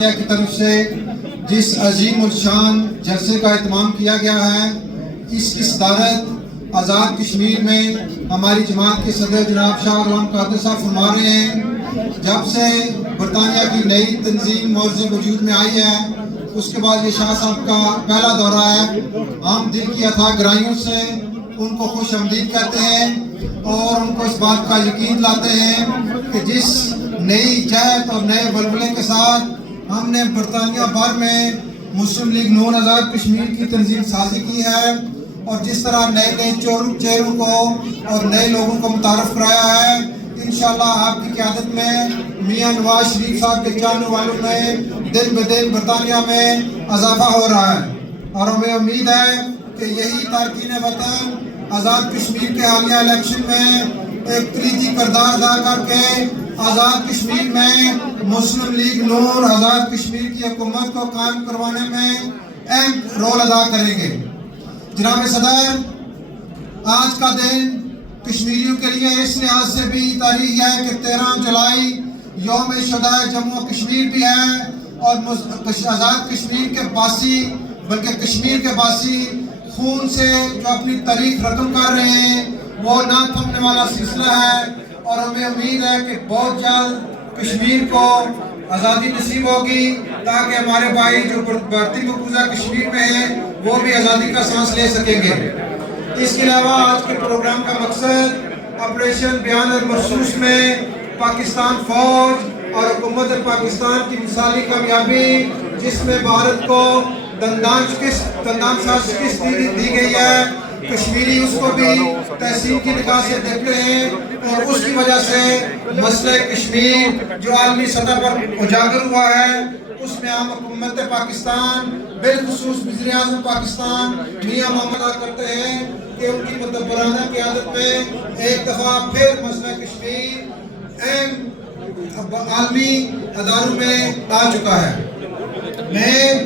کی طرف سے جس عظیم الشان جلسے کا اہتمام کیا گیا ہے، اس کی صدارت آزاد کشمیر میں ہماری جماعت کے صدر جناب شاہ غلام قادر صاحب فرما رہے ہیں۔ جب سے برطانیہ کی نئی تنظیم مورز وجود میں آئی ہے، اس کے بعد یہ شاہ صاحب کا پہلا دورہ ہے۔ ہم دل کی اتھاہ گہرائیوں سے ان کو خوش آمدید کہتے ہیں اور ان کو اس بات کا یقین دلاتے ہیں کہ جس نئی جہت اور نئے ولولے کے ساتھ ہم نے برطانیہ بھر میں مسلم لیگ نون آزاد کشمیر کی تنظیم سازی کی ہے اور جس طرح نئے نئے چہروں کو اور نئے لوگوں کو متعارف کرایا ہے، انشاءاللہ آپ کی قیادت میں میاں نواز شریف صاحب کے چاہنے والوں میں دن بدن برطانیہ میں اضافہ ہو رہا ہے اور ہمیں امید ہے کہ یہی تارکین وطن آزاد کشمیر کے حالیہ الیکشن میں ایک کلیدی کردار ادا کر کے آزاد کشمیر میں مسلم لیگ نون آزاد کشمیر کی حکومت کو قائم کروانے میں اہم رول ادا کریں گے۔ جناب صدر، آج کا دن کشمیریوں کے لیے اس لحاظ سے بھی تاریخی ہے کہ 13 جولائی یوم شہدائے جموں کشمیر بھی ہے اور آزاد کشمیر کے باسی بلکہ کشمیر کے باسی خون سے جو اپنی تاریخ رقم کر رہے ہیں وہ نہ تھمنے والا سلسلہ ہے اور ہمیں امید ہے کہ بہت جلد کشمیر کو آزادی نصیب ہوگی تاکہ ہمارے بھائی جو بھارتی مقبوضہ کشمیر میں ہیں وہ بھی آزادی کا سانس لے سکیں گے۔ اس کے علاوہ آج کے پروگرام کا مقصد آپریشن بیان المرسوس میں پاکستان فوج اور حکومت پاکستان کی مثالی کامیابی جس میں بھارت کو دندان ساز شکست دی گئی ہے، کشمیری اس کو بھی تحسین کی نگاہ سے دیکھتے ہیں اور اس کی وجہ سے مسئلہ کشمیر جو عالمی سطح پر اجاگر ہوا ہے اس میں ہم حکومت پاکستان بالخصوص وزیر اعظم پاکستان میاں محمد کرتے ہیں کہ ان کی مدبرانہ قیادت میں ایک دفعہ پھر مسئلہ کشمیر اہم عالمی اداروں میں آ چکا ہے۔ میں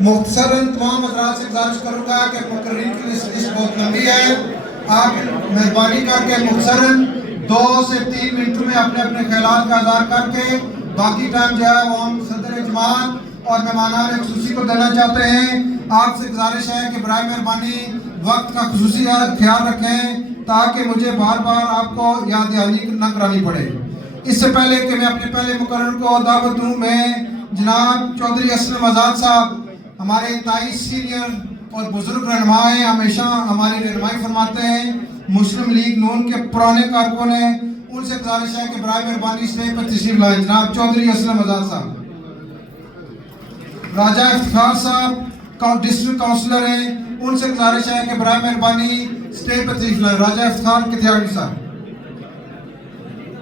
مختصراً تمام حضرات سے گزارش کروں گا کہ مقررین کی لسٹ بہت لمبی ہے، آپ مہربانی کر کے مختصراً 2 سے 3 منٹ میں اپنے اپنے خیالات کا اظہار کر کے باقی ٹائم جو ہے وہ ہم صدر جماعت اور مہمانان خصوصی کو دینا چاہتے ہیں۔ آپ سے گزارش ہے کہ برائے مہربانی وقت کا خصوصی خیال رکھیں تاکہ مجھے بار بار آپ کو یاد دہانی نہ کرانی پڑے۔ اس سے پہلے کہ میں اپنے پہلے مقرر کو دعوت دوں، میں جناب چودھری اسلم آزاد صاحب ہمارے انتہائی سینئر اور بزرگ رہنما ہیں، ہمیشہ ہماری رہنمائی فرماتے ہیں، مسلم لیگ نون کے پرانے کارکن ہیں، ان سے گزارش ہے کہ برائے مہربانی اسٹیج پر تشریف لائیں۔ جناب چودھری اسلم آزاد صاحب، راجہ افتخار صاحب ڈسٹرکٹ کاؤنسلر ہیں، ان سے گزارش ہے کہ برائے مہربانی اسٹیج پر تشریف لائیں۔ راجہ افتخار کتیاڑی صاحب،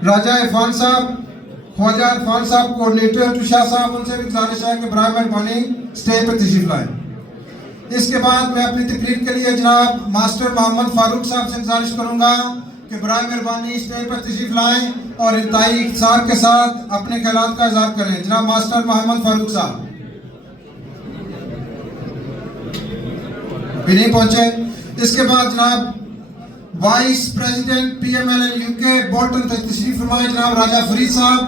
راجہ عرفان صاحب، خواجہ عرفان صاحب کوارڈینیٹر ٹوشا صاحب، ان سے بھی گزارش ہے کہ برائے مہربانی اسٹیج پر تشریف لائیں۔ اس کے بعد میں اپنی تقریر کے لیے جناب ماسٹر محمد فاروق صاحب سے گزارش کروں گا کہ برائے مہربانی اسٹیج پر تشریف لائیں اور انتہائی اختصار کے ساتھ اپنے خیالات کا اظہار کریں۔ جناب ماسٹر محمد فاروق صاحب بھی نہیں پہنچے۔ اس کے بعد جناب vice president P M L N U K Bolton تشریف فرمائیں جناب راجہ فرید صاحب،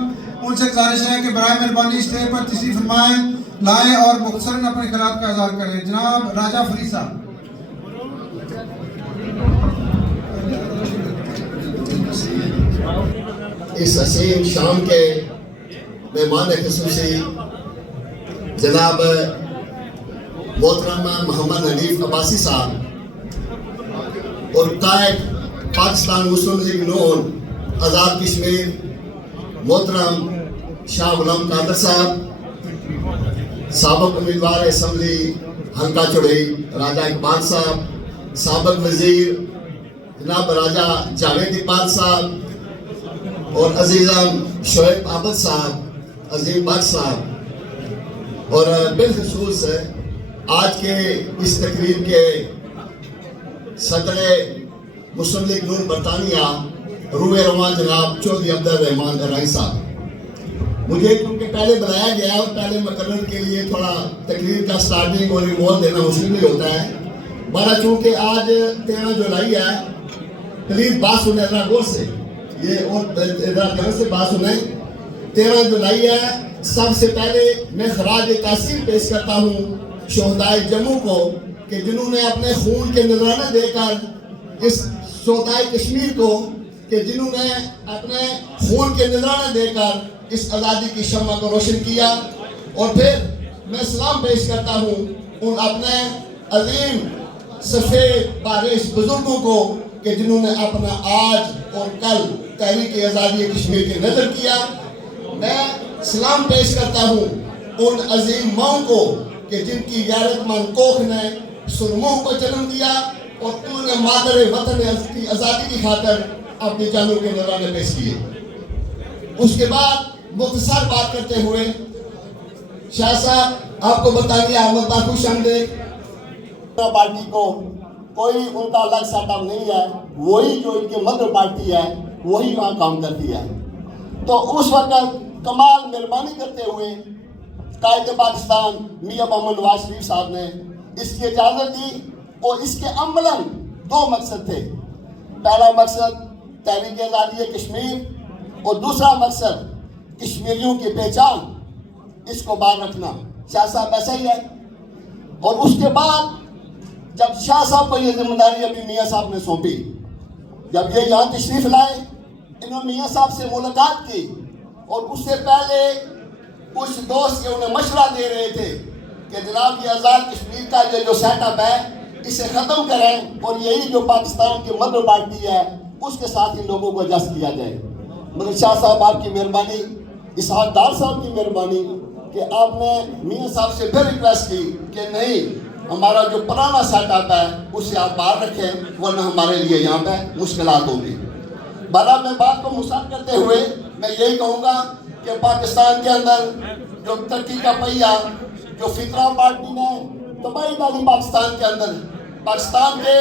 ان سے گزارش ہے کہ برائے مہربانی اسٹیج پر تشریف فرمائیں لائیں اور مختصراً اپنے خیالات کا اظہار کریں۔ جناب راجہ فرید صاحب۔ اس عظیم شام کے مہمان خصوصی جناب محترم محمد حنیف عباسی صاحب اور قائد پاکستان مسلم لیگ نون آزاد کشمیر محترم شاہ غلام قادر صاحب، سابق امیدوار اسمبلی حلقہ چڑھئی راجہ اقبال صاحب، سابق وزیر جناب راجہ جاوید اقبال صاحب اور عزیزم شعیب عابد صاحب، عظیم بخش صاحب، اور بالخصوص آج کے اس تقریب کے صدر مسلم لیگ نون برطانیہ روح رواں جناب چودھری عبدالرحمان رائی صاحب۔ مجھے کیونکہ پہلے بلایا گیا اور پہلے مقرر کے لیے تھوڑا تقریر کا سٹارٹنگ اور ریمول دینا مشکل نہیں ہوتا ہے، بڑا چونکہ آج 13 جولائی ہے، پلیز بات سنیں ذرا غور سے، یہ اور ذرا دھیان سے بات سنیں۔ 13 جولائی ہے سب سے پہلے میں خراج تحسین پیش کرتا ہوں شہدائے جموں کو کہ جنہوں نے اپنے خون کے نذرانے دے کر اس شہدائے کشمیر کو کہ جنہوں نے اپنے خون کے نذرانے دے کر اس آزادی کی شمع کو روشن کیا. اور پھر میں سلام پیش کرتا ہوں ان اپنے عظیم سفید بارش بزرگوں کو کہ جنہوں نے اپنا آج اور کل تحریک آزادی کشمیر کے نظر کیا. میں سلام پیش کرتا ہوں ان عظیم ماؤں کو کہ جن کی غیرت مند کوکھ نے سرموں کو جنم دیا اور انہوں نے مادر وطن کی آزادی کی خاطر اپنی جانوں کے نذرانے پیش کیے. اس کے بعد مختصر بات کرتے ہوئے شاہ صاحب آپ کو بتائیے احمد با خوش آمدید. پارٹی کو کوئی ان کا الگ سیٹ اپ نہیں ہے, وہی جو ان کی مدر پارٹی ہے وہی وہاں کام کرتی ہے. تو اس وقت کمال مہربانی کرتے ہوئے قائد پاکستان میاں محمد نواز شریف صاحب نے اس کی اجازت دی اور اس کے عملاً 2 مقصد تھے. پہلا مقصد تحریک آزادی کشمیر اور دوسرا مقصد کشمیریوں کی پہچان, اس کو باہر رکھنا. شاہ صاحب ایسا ہی ہے. اور اس کے بعد جب شاہ صاحب کو یہ ذمہ داری ابھی میاں صاحب نے سونپی, جب یہ یہاں تشریف لائے انہوں نے میاں صاحب سے ملاقات کی اور اس سے پہلے کچھ دوست یہ انہیں مشورہ دے رہے تھے کہ جناب یہ آزاد کشمیر کا یہ جو سیٹ اپ ہے اسے ختم کریں اور یہی جو پاکستان کی مدر پارٹی ہے اس کے ساتھ ان لوگوں کو جذب کیا جائے. مگر شاہ صاحب آپ کی مہربانی, اسحاق ڈار صاحب کی مہربانی کہ آپ نے میاں صاحب سے پھر ریکویسٹ کی کہ نہیں, ہمارا جو پرانا سیٹ اپ ہے اسے آپ باہر رکھیں ورنہ ہمارے لیے یہاں پہ مشکلات ہوگی. بارہ میں بات کو مصعب کرتے ہوئے میں یہی کہوں گا کہ پاکستان کے اندر جو ترقی کا پہیہ جو فطرہ پارٹی نے تباہی ڈالی پاکستان کے اندر, پاکستان کے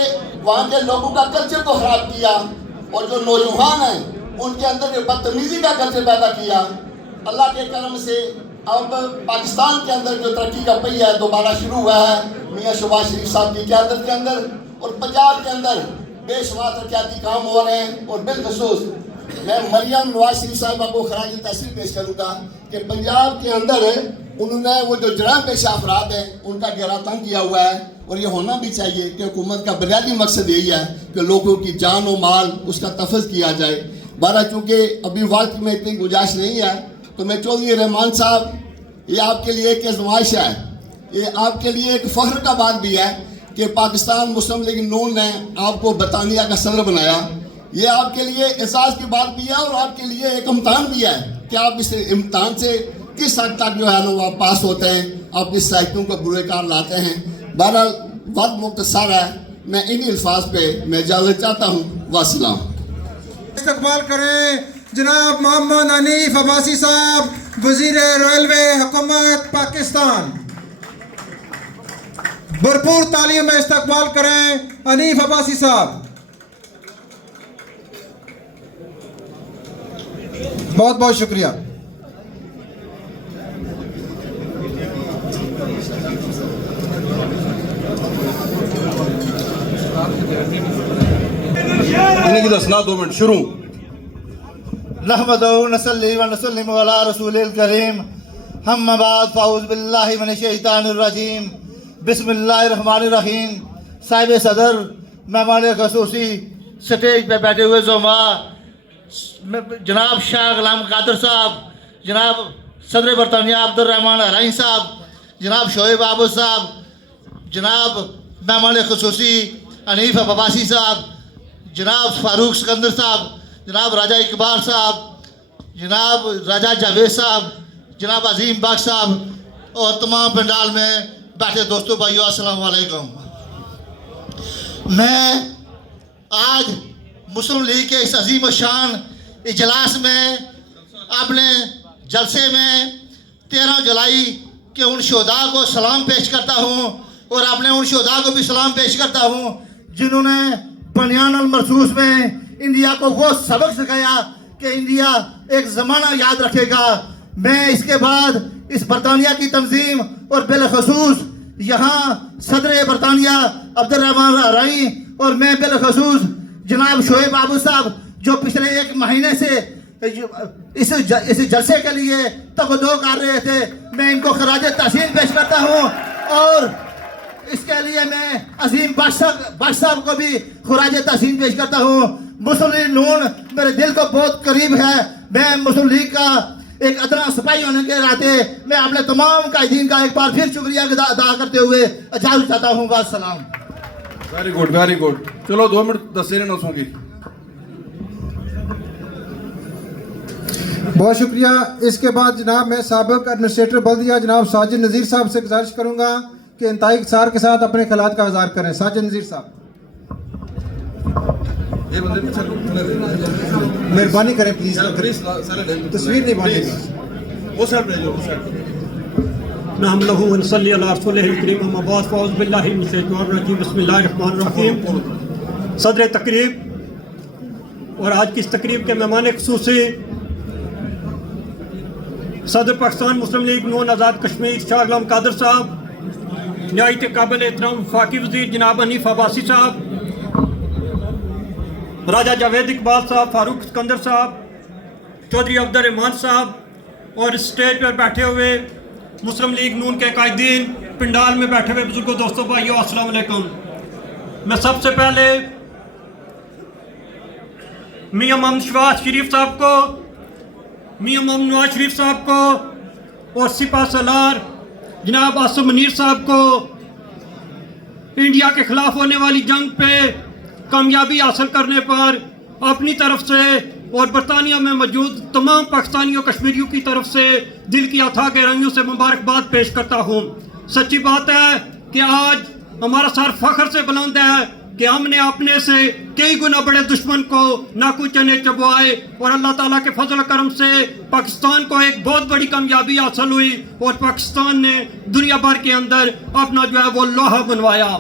وہاں کے لوگوں کا کلچر کو خراب کیا اور جو نوجوان ہیں ان کے اندر جو بدتمیزی کا کلچر پیدا کیا. اللہ کے کرم سے اب پاکستان کے اندر جو ترقی کا پہیہ ہے دوبارہ شروع ہوا ہے میاں شہباز شریف صاحب کی قیادت کے اندر, اور پنجاب کے اندر بے شمار ترقیاتی کام ہو رہے ہیں. اور بالخصوص میں مریم نواز شریف صاحبہ کو خراج تحسین پیش کروں گا کہ پنجاب کے اندر انہوں نے وہ جو جرائم پیشہ افراد ہیں ان کا گہرا تنگ کیا ہوا ہے, اور یہ ہونا بھی چاہیے کہ حکومت کا بنیادی مقصد یہی ہے کہ لوگوں کی جان و مال اس کا تحفظ کیا جائے. بارہ چونکہ ابھی وقت میں اتنی گنجائش نہیں ہے تو میں چودھری رحمان صاحب, یہ آپ کے لیے ایک آزمائش ہے, یہ آپ کے لیے ایک فخر کا بات بھی ہے کہ پاکستان مسلم لیگ نون نے آپ کو برطانیہ کا صدر بنایا. یہ آپ کے لیے اعزاز کی بات بھی ہے اور آپ کے لیے ایک امتحان بھی ہے کہ آپ اس امتحان سے کس حد تک جو ہے نا وہ پاس ہوتے ہیں, اپنی صلاحیتوں کو بروئے کار لاتے ہیں. بہرحال وقت مختصر ہے, میں انہی الفاظ پہ میں اجازت چاہتا ہوں. والسلام. استقبال کریں جناب محمد حنیف عباسی صاحب, وزیر ریلوے حکومت پاکستان. بھرپور تعلیم میں استقبال کریں حنیف عباسی صاحب. بہت بہت شکریہ. انہیں کی دسنا 2 منٹ شروع. نحمدہ ونصلی ونسلم علی رسول الکریم, اما بعد فاعوذ باللہ من الشیطان الرجیم, بسم اللہ الرحمن الرحیم. صاحب صدر, مہمان خصوصی, سٹیج پہ بیٹھے ہوئے زعماء, جناب شاہ غلام قادر صاحب, جناب صدر برطانیہ عبد الرحمن الرحیم صاحب, جناب شعیب عابد صاحب, جناب مہمان خصوصی حنیف عباسی صاحب, جناب فاروق سکندر صاحب, جناب راجہ اقبال صاحب, جناب راجہ جاوید صاحب, جناب عظیم باغ صاحب اور تمام پنڈال میں بیٹھے دوستوں بھائیو السلام علیکم. میں آج مسلم لیگ کے اس عظیم الشان اجلاس میں اپنے جلسے میں 13 جولائی کے ان شہداء کو سلام پیش کرتا ہوں اور اپنے ان شہداء کو بھی سلام پیش کرتا ہوں جنہوں نے بنیان المرصوص میں انڈیا کو وہ سبق سکھایا کہ انڈیا ایک زمانہ یاد رکھے گا. میں اس کے بعد اس برطانیہ کی تنظیم اور بالخصوص یہاں صدر برطانیہ عبد الرحمن الرحیم اور میں بالخصوص جناب شعیب عابد صاحب جو پچھلے 1 مہینے سے اس جلسے کے لیے تقدو کر رہے تھے، میں ان کو خراج تحسین پیش کرتا ہوں، اور اس کے لیے میں عظیم بادشاہ صاحب کو بھی خراج تحسین پیش کرتا ہوں۔ مسلم لیگ نون میرے دل کو بہت قریب ہے، میں مسلم لیگ کا ایک ادنا سپاہی ہونے کے ناطے میں اپنے تمام قائدین کا ایک بار پھر شکریہ ادا کرتے ہوئے اجازت چاہتا ہوں۔ والسلام۔ Very good very good. چلو 2 منٹ دسے نسوں کی۔ بہت شکریہ۔ اس کے بعد جناب میں سابق ایڈمنسٹریٹر بلدیہ جناب ساجد نذیر صاحب سے گزارش کروں گا کہ انتہائی اختصار کے ساتھ اپنے خیالات کا اظہار کریں۔ ساجد نذیر صاحب مہربانی کریں پلیز، تصویر نہیں بنانی گی۔ وہ سائڈ رہ جاؤ، وہ سائڈ۔ نحمده ونصلي على رسوله الكريم اما بعد فاعوذ بالله من الشيطان الرجيم بسم الله الرحمن الرحیم۔ صدر تقریب اور آج کی اس تقریب کے مہمان خصوصی صدر پاکستان مسلم لیگ نون آزاد کشمیر شاہ غلام قادر صاحب، نہایت قابل احترام وفاقی وزیر جناب حنیف عباسی صاحب، راجہ جاوید اقبال صاحب، فاروق سکندر صاحب، چودھری عبد الرحمان صاحب، اور اسٹیج پر بیٹھے ہوئے مسلم لیگ نون کے قائدین، پنڈال میں بیٹھے ہوئے بزرگوں، دوستوں، بھائیوں، السلام علیکم۔ میں سب سے پہلے میاں محمد شفاعت شریف صاحب کو، میاں محمد نواز شریف صاحب کو اور سپاہ سالار جناب آصف منیر صاحب کو انڈیا کے خلاف ہونے والی جنگ پہ کامیابی حاصل کرنے پر اپنی طرف سے اور برطانیہ میں موجود تمام پاکستانیوں کشمیریوں کی طرف سے دل کی اتھاہ گہرائیوں سے مبارکباد پیش کرتا ہوں۔ سچی بات ہے کہ آج ہمارا سر فخر سے بلند ہے کہ ہم نے اپنے سے کئی گنا بڑے دشمن کو ناکو چنے چبوائے، اور اللہ تعالیٰ کے فضل و کرم سے پاکستان کو ایک بہت بڑی کامیابی حاصل ہوئی، اور پاکستان نے دنیا بھر کے اندر اپنا جو ہے وہ لوہا بنوایا۔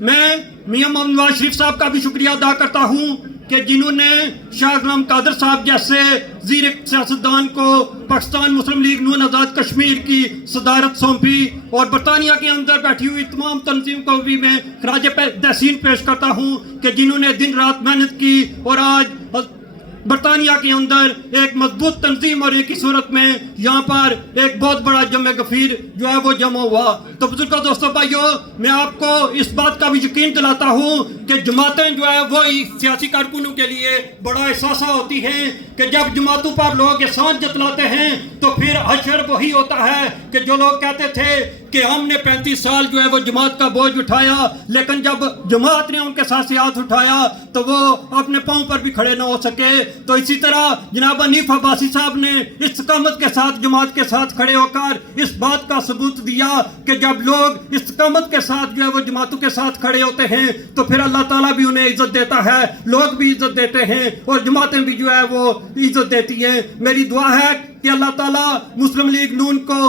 میں میاں محمد نواز شریف صاحب کا بھی شکریہ ادا کرتا ہوں کہ جنہوں نے شاہ غلام قادر صاحب جیسے زیر سیاستدان کو پاکستان مسلم لیگ نون آزاد کشمیر کی صدارت سونپی، اور برطانیہ کے اندر بیٹھی ہوئی تمام تنظیم کو بھی میں خراج تحسین پیش کرتا ہوں کہ جنہوں نے دن رات محنت کی، اور آج برطانیہ کے اندر ایک مضبوط تنظیم اور ایک کی صورت میں یہاں پر ایک بہت بڑا جمع غفیر جو ہے وہ جمع ہوا۔ تو بزرگوں، دوستوں، بھائیوں، میں آپ کو اس بات کا بھی یقین دلاتا ہوں کہ جماعتیں جو ہے وہ سیاسی کارکنوں کے لیے بڑا احساسہ ہوتی ہیں کہ جب جماعتوں پر لوگ احسان جتلاتے ہیں تو پھر حشر وہی ہوتا ہے کہ جو لوگ کہتے تھے کہ ہم نے 35 سال جو ہے وہ جماعت کا بوجھ اٹھایا، لیکن جب جماعت نے ان کے ساتھ ہاتھ اٹھایا تو وہ اپنے پاؤں پر بھی کھڑے نہ ہو سکے۔ تو اسی طرح جناب حنیف عباسی صاحب نے استقامت کے ساتھ جماعت کے ساتھ کھڑے ہو کر اس بات کا ثبوت دیا کہ جب لوگ استقامت کے ساتھ جو ہے وہ جماعتوں کے ساتھ کھڑے ہوتے ہیں تو پھر اللہ تعالیٰ بھی انہیں عزت دیتا ہے، لوگ بھی عزت دیتے ہیں، اور جماعتیں بھی جو ہے وہ عزت دیتی ہیں۔ میری دعا ہے کہ اللہ تعالیٰ مسلم لیگ نون کو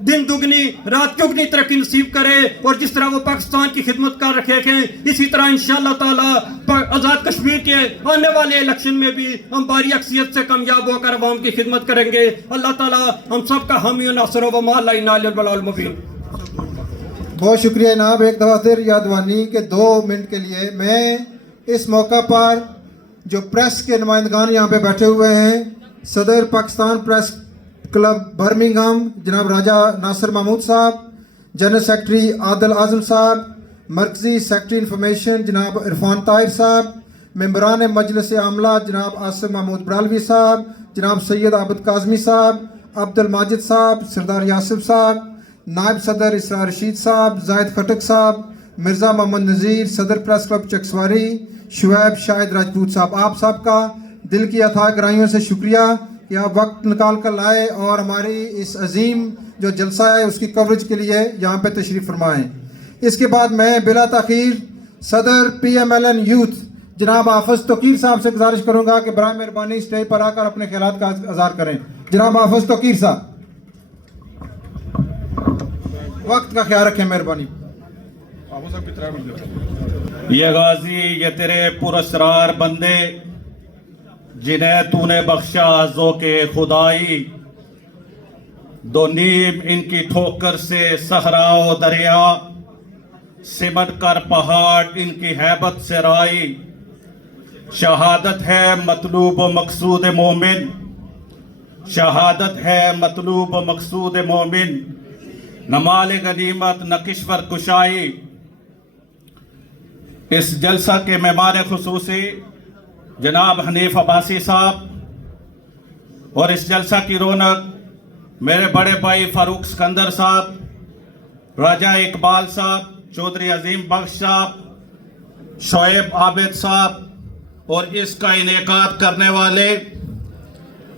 دن دگنی رات چگنی ترقی نصیب کرے، اور جس طرح وہ پاکستان کی خدمت کر رکھے ہیں اسی طرح انشاءاللہ تعالیٰ آزاد کشمیر کے آنے والے الیکشن میں بھی ہم باری اکثریت سے کامیاب ہو کر عوام کی خدمت کریں گے۔ اللہ تعالیٰ ہم سب کا حامی و ناصر و وما علینا الا البلاغ المبین۔ بہت شکریہ جناب۔ ایک دفعہ پھر یادوانی کے 2 منٹ کے لیے میں اس موقع پر جو پریس کے نمائندگان یہاں پہ بیٹھے ہوئے ہیں، صدر پاکستان پریس کلب برمنگھم جناب راجہ ناصر محمود صاحب، جنرل سیکرٹری عادل اعظم صاحب، مرکزی سیکرٹری انفارمیشن جناب عرفان طاہر صاحب، ممبران مجلس عاملہ جناب آصف محمود برالوی صاحب، جناب سید عابد کاظمی صاحب، عبد الماجد صاحب، سردار یاسف صاحب، نائب صدر اسرار رشید صاحب، زاہد خٹک صاحب، مرزا محمد نذیر، صدر پریس کلب چکسواری، شعیب شاہد راجپوت صاحب، آپ سب کا دل کی اتھاہ گہرائیوں سے شکریہ کہ آپ وقت نکال کر لائے اور ہماری اس عظیم جو جلسہ ہے اس کی کوریج کے لیے یہاں پہ تشریف فرمائیں۔ اس کے بعد میں بلا تاخیر صدر PMLN یوتھ جناب حافظ توقیر صاحب سے گزارش کروں گا کہ برائے مہربانی اسٹیج پر آ کر اپنے خیالات کا اظہار کریں۔ جناب حافظ توقیر صاحب، وقت کا خیال رکھیں مہربانی۔ یہ غازی، یہ تیرے پراسرار بندے جنہیں تو نے بخشا ذوق خدائی، دو نیم ان کی ٹھوکر سے صحرا و دریا، سمٹ کر پہاڑ ان کی ہیبت سے رائی، शहादत है मतलूब व मकसूद मोमिन, शहादत है मतलूब व मकसूद मोमिन, न माल गनीमत न किश्वर कुशाई। इस जलसा के मेहमान खुसूसी जनाब हनीफ अब्बासी साहब और इस जलसा की रौनक मेरे बड़े भाई फारूक सिकंदर साहब, राजा इकबाल साहब, चौधरी अजीम बख्श साहब, शोएब आबिद साहब और इसका इनेकाद करने वाले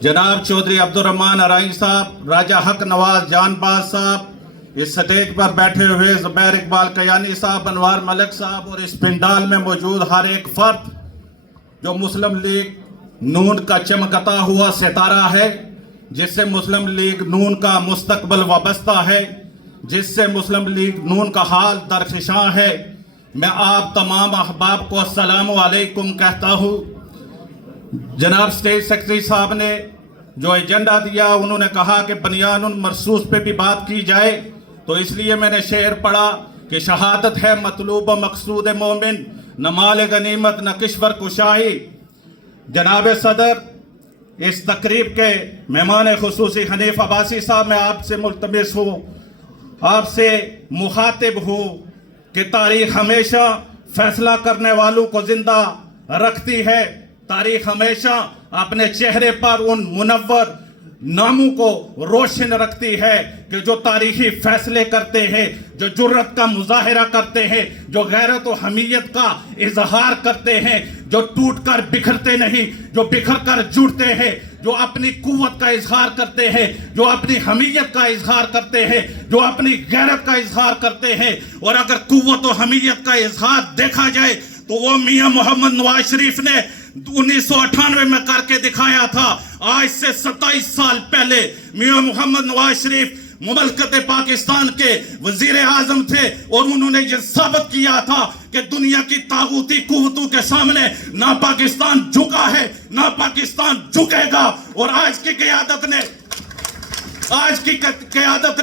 जनाब चौधरी अब्दुर्रहमान अराई साहब, राजा हक नवाज जानबाज साहब, इस स्टेज पर बैठे हुए ज़ुबैर इकबाल कयानी साहब, अनवार मलिक साहब और इस पिंडाल में मौजूद हर एक फर्द जो मुस्लिम लीग नून का चमकता हुआ सितारा है, जिससे मुस्लिम लीग नून का मुस्तकबल वाबस्ता है, जिससे मुस्लिम लीग नून का हाल दरख्शां है, मैं आप तमाम अहबाब को अस्सलामु अलैकुम कहता हूँ। जनाब स्टेज सेक्रेटरी साहब ने जो एजेंडा दिया, उन्होंने कहा कि बनियानुल मरसूस पे भी बात की जाए, तो इसलिए मैंने शेर पढ़ा कि शहादत है मतलूब मकसूद मोमिन, न माल गनीमत न किश्वर कुशाई। जनाब सदर, इस तकरीब के मेहमान खुसूसी हनीफ अब्बासी साहब, मैं आपसे मुल्तमिस हूँ, आपसे मुखातिब हूँ कि तारीख हमेशा फैसला करने वालों को जिंदा रखती है। तारीख हमेशा अपने चेहरे पर उन मुनव्वर नामों को रोशन रखती है कि जो तारीखी फैसले करते हैं, जो जुर्रत का मुजाहिरा करते हैं, जो गैरत व हमीयत का इजहार करते हैं, जो टूट कर बिखरते नहीं, जो बिखर कर जुड़ते हैं, जो अपनी कुव्वत का इजहार करते हैं, जो अपनी हमीयत का इजहार करते हैं, जो अपनी गैरत का इजहार करते हैं। और अगर कुव्वत व हमीयत का इजहार देखा जाए तो वो मियां मोहम्मद नवाज शरीफ ने 1998 में करके दिखाया था। आज से 27 साल पहले मियां मोहम्मद नवाज शरीफ मुमलकत पाकिस्तान के वजीर आजम थे और उन्होंने ये साबित किया था कि दुनिया की तागूती कुव्वतों के सामने ना पाकिस्तान झुका है, ना पाकिस्तान झुकेगा। और आज की क़यादत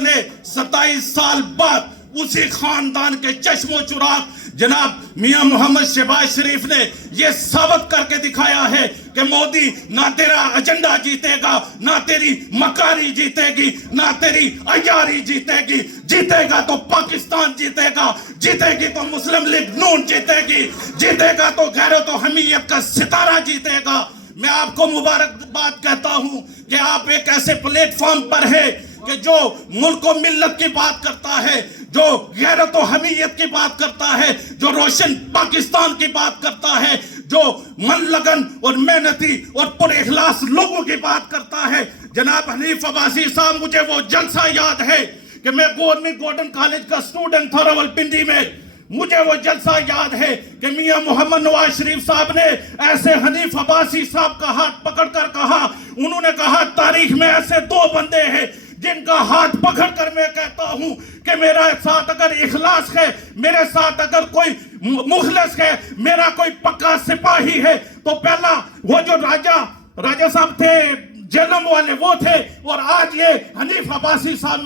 ने 27 साल बाद उसी खानदान के चश्मो चुराग जनाब मियां मोहम्मद शहबाज शरीफ ने यह साबित करके दिखाया है कि मोदी ना तेरा एजेंडा जीतेगा, ना तेरी मकारी जीतेगी, ना तेरी अयारी जीतेगी। जीतेगा तो पाकिस्तान जीतेगा, जीतेगी तो मुस्लिम लीग नून जीतेगी, जीतेगा तो गैरत व हमीयत का सितारा जीतेगा। मैं आपको मुबारकबाद कहता हूं कि आप एक ऐसे प्लेटफॉर्म पर है कि जो मुल्क और मिल्लत की बात करता है, जो गैरत व हमीयत की बात करता है, जो रोशन पाकिस्तान की बात करता है, जो मन लगन और मेहनती और पुरे इखलास लोगों की बात करता है। जनाब हनीफ अब्बासी साहब, मुझे वो जलसा याद है कि मैं गवर्नमेंट गॉर्डन कॉलेज का स्टूडेंट था रावलपिंडी में। मुझे वो जलसा याद है कि मियां मोहम्मद नवाज शरीफ साहब ने ऐसे हनीफ अब्बासी साहब का हाथ पकड़कर कहा, उन्होंने कहा तारीख में ऐसे दो बंदे हैं जिनका हाथ पकड़कर मैं कहता हूं कि मेरे साथ अगर इखलास है, मेरे साथ अगर कोई मुखलिस है, मेरा कोई पक्का सिपाही है, तो पहला वो जो राजा साहब थे जन्म वाले वो थे, और आज ये हनीफ अब्बासी साहब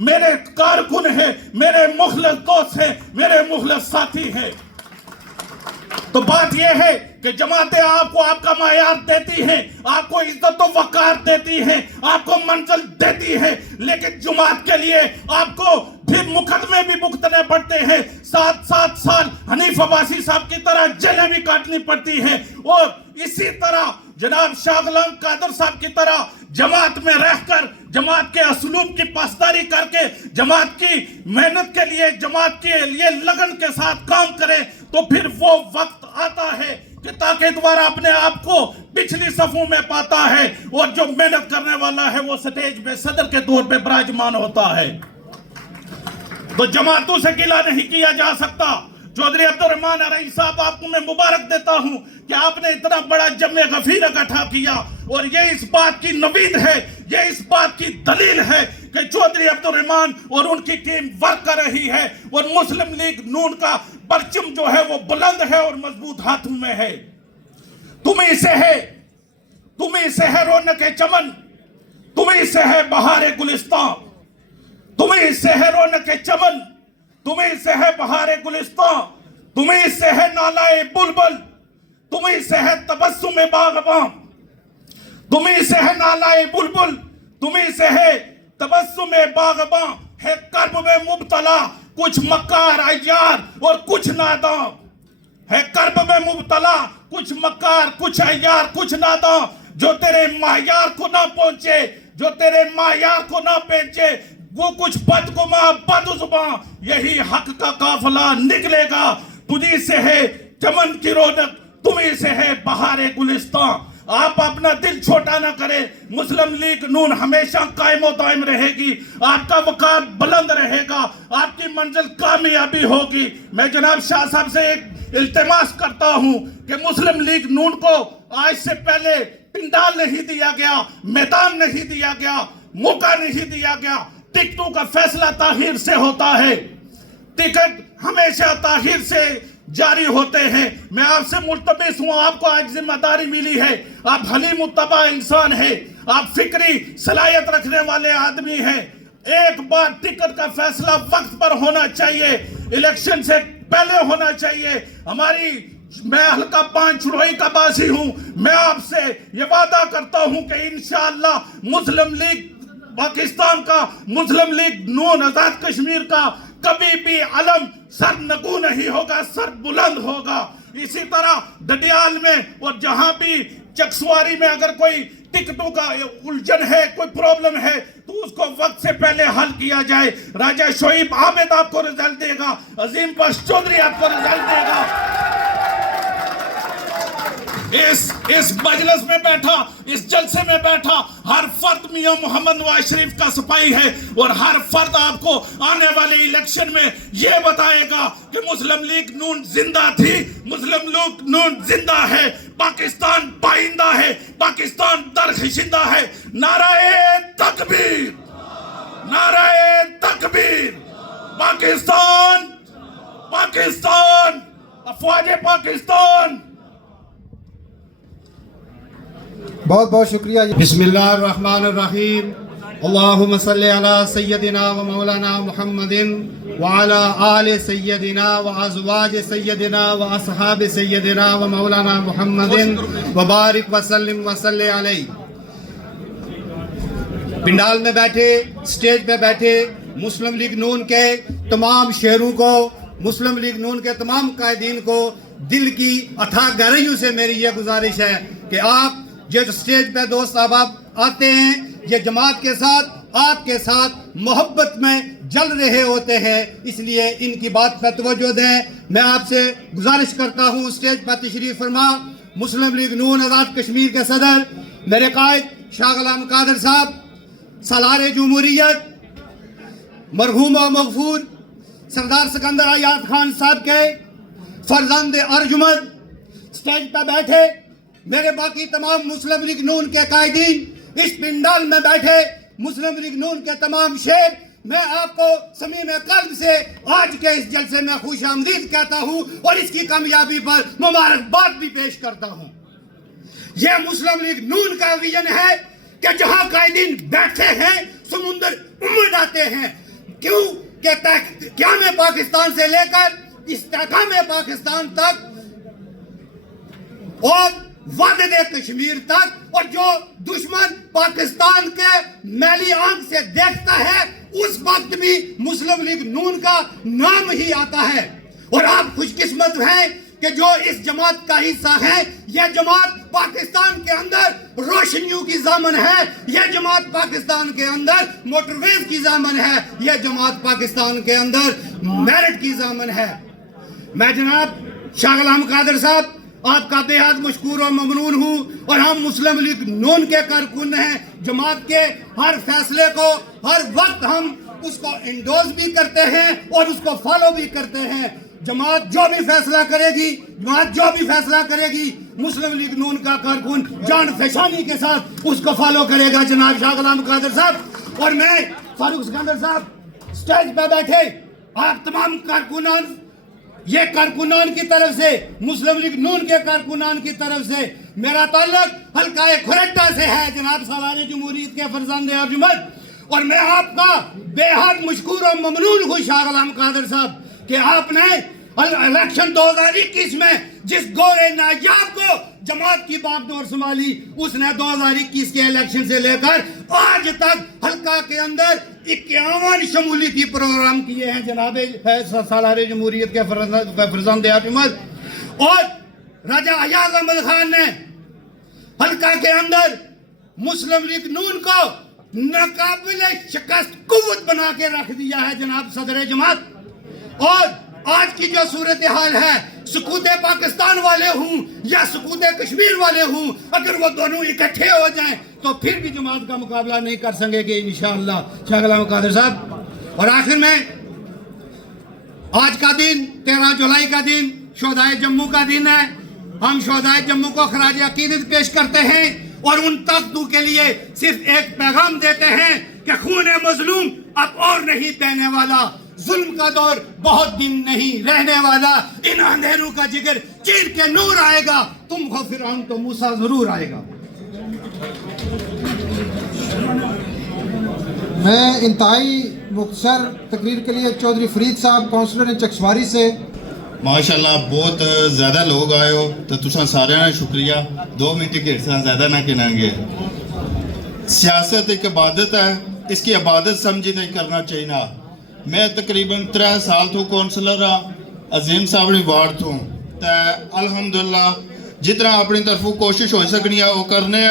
मेरे कारकुन है, मेरे मुखलिस दोस्त है, मेरे मुखलिस साथी है। तो बात यह है कि जमातें आपको आपका मायार देती हैं, आपको इज्जत व वकार देती हैं, आपको मंजिल देती हैं, लेकिन जमात के लिए आपको फिर मुकदमे भी भुगतने पड़ते हैं। 7-7 साल हनीफ अब्बासी साहब की तरह जेलें भी काटनी पड़ती हैं। और इसी तरह जनाब शाह गुलाम कादर साहब की तरह जमात में रहकर, जमात के असलूब की पासदारी करके, जमात की मेहनत के लिए, जमात के लिए लगन के साथ काम करें, तो फिर वो वक्त आता है कि ताकि दोबारा अपने आप को पिछली सफों में पाता है, और जो मेहनत करने वाला है वो स्टेज पे सदर के तौर पे विराजमान होता है। तो जमातों से गिला नहीं किया जा सकता। चौधरी अब्दुर्रहमान अराई साहब, आपको मैं मुबारक देता हूं कि आपने इतना बड़ा जमे गफीर इकट्ठा किया, और ये इस बात की नवीद है, ये इस बात की दलील है कि चौधरी अब्दुर्रहमान और उनकी टीम वर्क कर रही है, और मुस्लिम लीग नून का परचम जो है वो बुलंद है और मजबूत हाथों में है। तुम्हीं से है रौनक चमन, तुम्हीं से है बहार गुलिस्तान, तुम्हीं से है रौनक चमन, तुम्हीं से है बहार गुलिस्तान, तुम्हीं से है नालाए बुलबुल, तुम्ही से है तबस्सुम बागबां, तुम्ही से है नालाए बुलबुल, तुम्ही से है तबस्सुम बागबां, है कर्ब में मुब्तला कुछ मक्कार अय्यार और कुछ नादां, है कर्ब में मुब्तला कुछ मक्कार कुछ अय्यार कुछ नादां, जो तेरे मायार को ना पहुंचे, जो तेरे मायार को ना पहुंचे, वो कुछ बदगुमा बदजुबां, यही हक का काफिला निकलेगा। तुझी से है चमन की रौनक, तुम्ही से है बहारे गुलिस्तान। आप अपना दिल छोटा ना करें, मुस्लिम लीग नून हमेशा कायम और दायम रहेगी, आपका वकार बुलंद रहेगा, आपकी मंजिल कामयाबी होगी। मैं जनाब शाह साहब से एक इल्तिमास करता हूं कि मुस्लिम लीग नून को आज से पहले पिंडाल नहीं दिया गया, मैदान नहीं दिया गया, मौका नहीं दिया गया। टिकटों का फैसला ताखीर से होता है, टिकट हमेशा ताखीर से जारी होते हैं। मैं आपसे मुल्तमिस हूँ, आपको आज जिम्मेदारी मिली है, आप हली मुत्तबा इंसान हैं, आप फिक्री सलाहियत रखने वाले आदमी हैं। एक बार टिकट का फैसला वक्त पर होना चाहिए, इलेक्शन से पहले होना चाहिए। मैं हल्का 5 चुड़ोई का बासी हूँ, मैं आपसे ये वादा करता हूँ कि इंशाअल्लाह मुस्लिम लीग पाकिस्तान का, मुस्लिम लीग नून आजाद कश्मीर का कभी भी अलम सर नगू नहीं होगा, सर बुलंद होगा। इसी तरह डडियाल में और जहां भी चकसवारी में अगर कोई टिकटों का उलझन है, कोई प्रॉब्लम है, तो उसको वक्त से पहले हल किया जाए। राजा शोइब आमिद आपको रिजल्ट देगा, अजीम बख्श चौधरी आपको रिजल्ट देगा। इस मजलिस में बैठा, इस जलसे में बैठा हर फर्द मियां मोहम्मद नवाज शरीफ का सिपाही है, और हर फर्द आपको आने वाले इलेक्शन में यह बताएगा कि मुस्लिम लीग नून जिंदा थी, मुस्लिम लीग नून जिंदा है, पाकिस्तान पाइंदा है, पाकिस्तान दरखिशिंदा है। नाराए तकबीर, नाराए तकबीर, पाकिस्तान, पाकिस्तान, अफवाज पाकिस्तान। बहुत बहुत शुक्रिया। बिस्मिल्लाहिर्रहमानिर्रहीम। अल्लाहुम्मा सल्लि अला सय्यदिना व मौलाना मुहम्मदिन व अला आले सय्यदिना व अज़वाज सय्यदिना व असहाब सय्यदिना व मौलाना मुहम्मदिन व बारिक व सल्लिम व सल्लि अलैहि। पिंडाल में बैठे, स्टेज पे बैठे मुस्लिम लीग नून के तमाम शेरों को, मुस्लिम लीग नून के तमाम कायदीन को दिल की अथाह गहराइयों से मेरी ये गुजारिश है कि आप जो स्टेज पे दोस्त अहबाब आते हैं, ये जमात के साथ, आपके साथ मोहब्बत में जल रहे होते हैं, इसलिए इनकी बात पर तवज्जो दें। मैं आपसे गुजारिश करता हूँ, स्टेज पर तशरीफ फरमा मुस्लिम लीग नून आज़ाद कश्मीर के सदर मेरे कायद शाह गुलाम कादर साहब, सालार जमहूरियत मरहूम व मगफूर सरदार सिकंदर आयात खान साहब के फर्जंद अर्जुमंद स्टेज पर बैठे मेरे बाकी तमाम मुस्लिम लीग नून के कायदीन, इस पिंडाल में बैठे मुस्लिम लीग नून के तमाम शेर, मैं आपको समीम कल्ब से आज के इस जलसे में खुश आमदीद कहता हूँ और इसकी कामयाबी पर मुबारकबाद भी पेश करता हूँ। यह मुस्लिम लीग नून का विजन है कि जहाँ कायदीन बैठे हैं समुंदर उमड़ आते हैं। क्यों कि क़याम पाकिस्तान से लेकर इस्तेहकाम पाकिस्तान तक और वादे कश्मीर तक, और जो दुश्मन पाकिस्तान के मैली आंख से देखता है उस वक्त भी मुस्लिम लीग नून का नाम ही आता है। और आप खुशकिस्मत हैं कि जो इस जमात का हिस्सा है। यह जमात पाकिस्तान के अंदर रोशनियों की जामन है, यह जमात पाकिस्तान के अंदर मोटरवेज की जामन है, यह जमात पाकिस्तान के अंदर मेरिट की जामन है। मैं जनाब शाह गुलाम कादर साहब आपका बेहद मशकूर और ममनून हूँ, और हम मुस्लिम लीग नून के कारकुन हैं। जमात के हर फैसले को हर वक्त हम उसको इंडोर्स भी करते हैं और उसको फॉलो भी करते हैं। जमात जो भी फैसला करेगी, जमात जो भी फैसला करेगी, मुस्लिम लीग नून का कारकुन जान फैशानी के साथ उसको फॉलो करेगा जनाब शाह गुलाम कादर साहब। और मैं फारूक सिकंदर साहब स्टेज पर बैठे आप तमाम कारकुनान, ये कारकुनान की तरफ से, मुस्लिम लीग नून के कारकुनान की तरफ से मेरा ताल्लुक हल्का खुरट्टा से है जनाब सालार जमहूरियत के फर्जंद अर्जुमंद। और मैं आपका बेहद मशकूर और ममनून हूँ शाह गुलाम कादर साहब कि आपने इलेक्शन 2021 में जिस गोरे नायाब को जमात की बागडोर संभाली, उसने 2021 के इलेक्शन से लेकर आज तक हल्का के अंदर 51 शमूलियती प्रोग्राम किए हैं जनाब सालारे जमहूरियत के फरजंद अहमद। और राजा अयाज अहमद खान ने हल्का के अंदर मुस्लिम लीग नून को नाकाबिल शिकस्त कुव्वत बना के रख दिया है जनाब सदर जमात। और आज की जो सूरत हाल है, सुकूत पाकिस्तान वाले हूँ या सुकूत कश्मीर वाले हूँ, अगर वो दोनों इकट्ठे हो जाएं तो फिर भी जमात का मुकाबला नहीं कर सकेंगे इंशाअल्लाह। शाह गुलाम कादिर साहब, और आखिर में आज का दिन 13 जुलाई का दिन शोहदाए जम्मू का दिन है। हम शोहदाए जम्मू को खराज अकीदत पेश करते हैं और उन तख्तों के लिए सिर्फ एक पैगाम देते हैं कि खून मजलूम अब और नहीं बहने वाला, जुल्म का दौर बहुत दिन नहीं रहने वाला, इन अंधेरों का जिगर चीर के नूर आएगा, तुम हो फिरौन तो मूसा जरूर आएगा। मैं इंतहाई मुख्तसर तकरीर के लिए चौधरी फरीद साहब काउंसलर चकसवारी से। माशाल्लाह बहुत ज़्यादा लोग आए हो तो तुसा सारे का शुक्रिया। 2 मिनट के ज़्यादा ना गिनांगे। सियासत एक इबादत है, इसकी इबादत समझी नहीं करना चाहिए ना। मैं तकरीबन 3 साल तो काउंसलर हाँ अजीम साहब ने वार्ड तो अल्हम्दुलिल्लाह जितना अपनी तरफों कोशिश हो सकनी है वो करने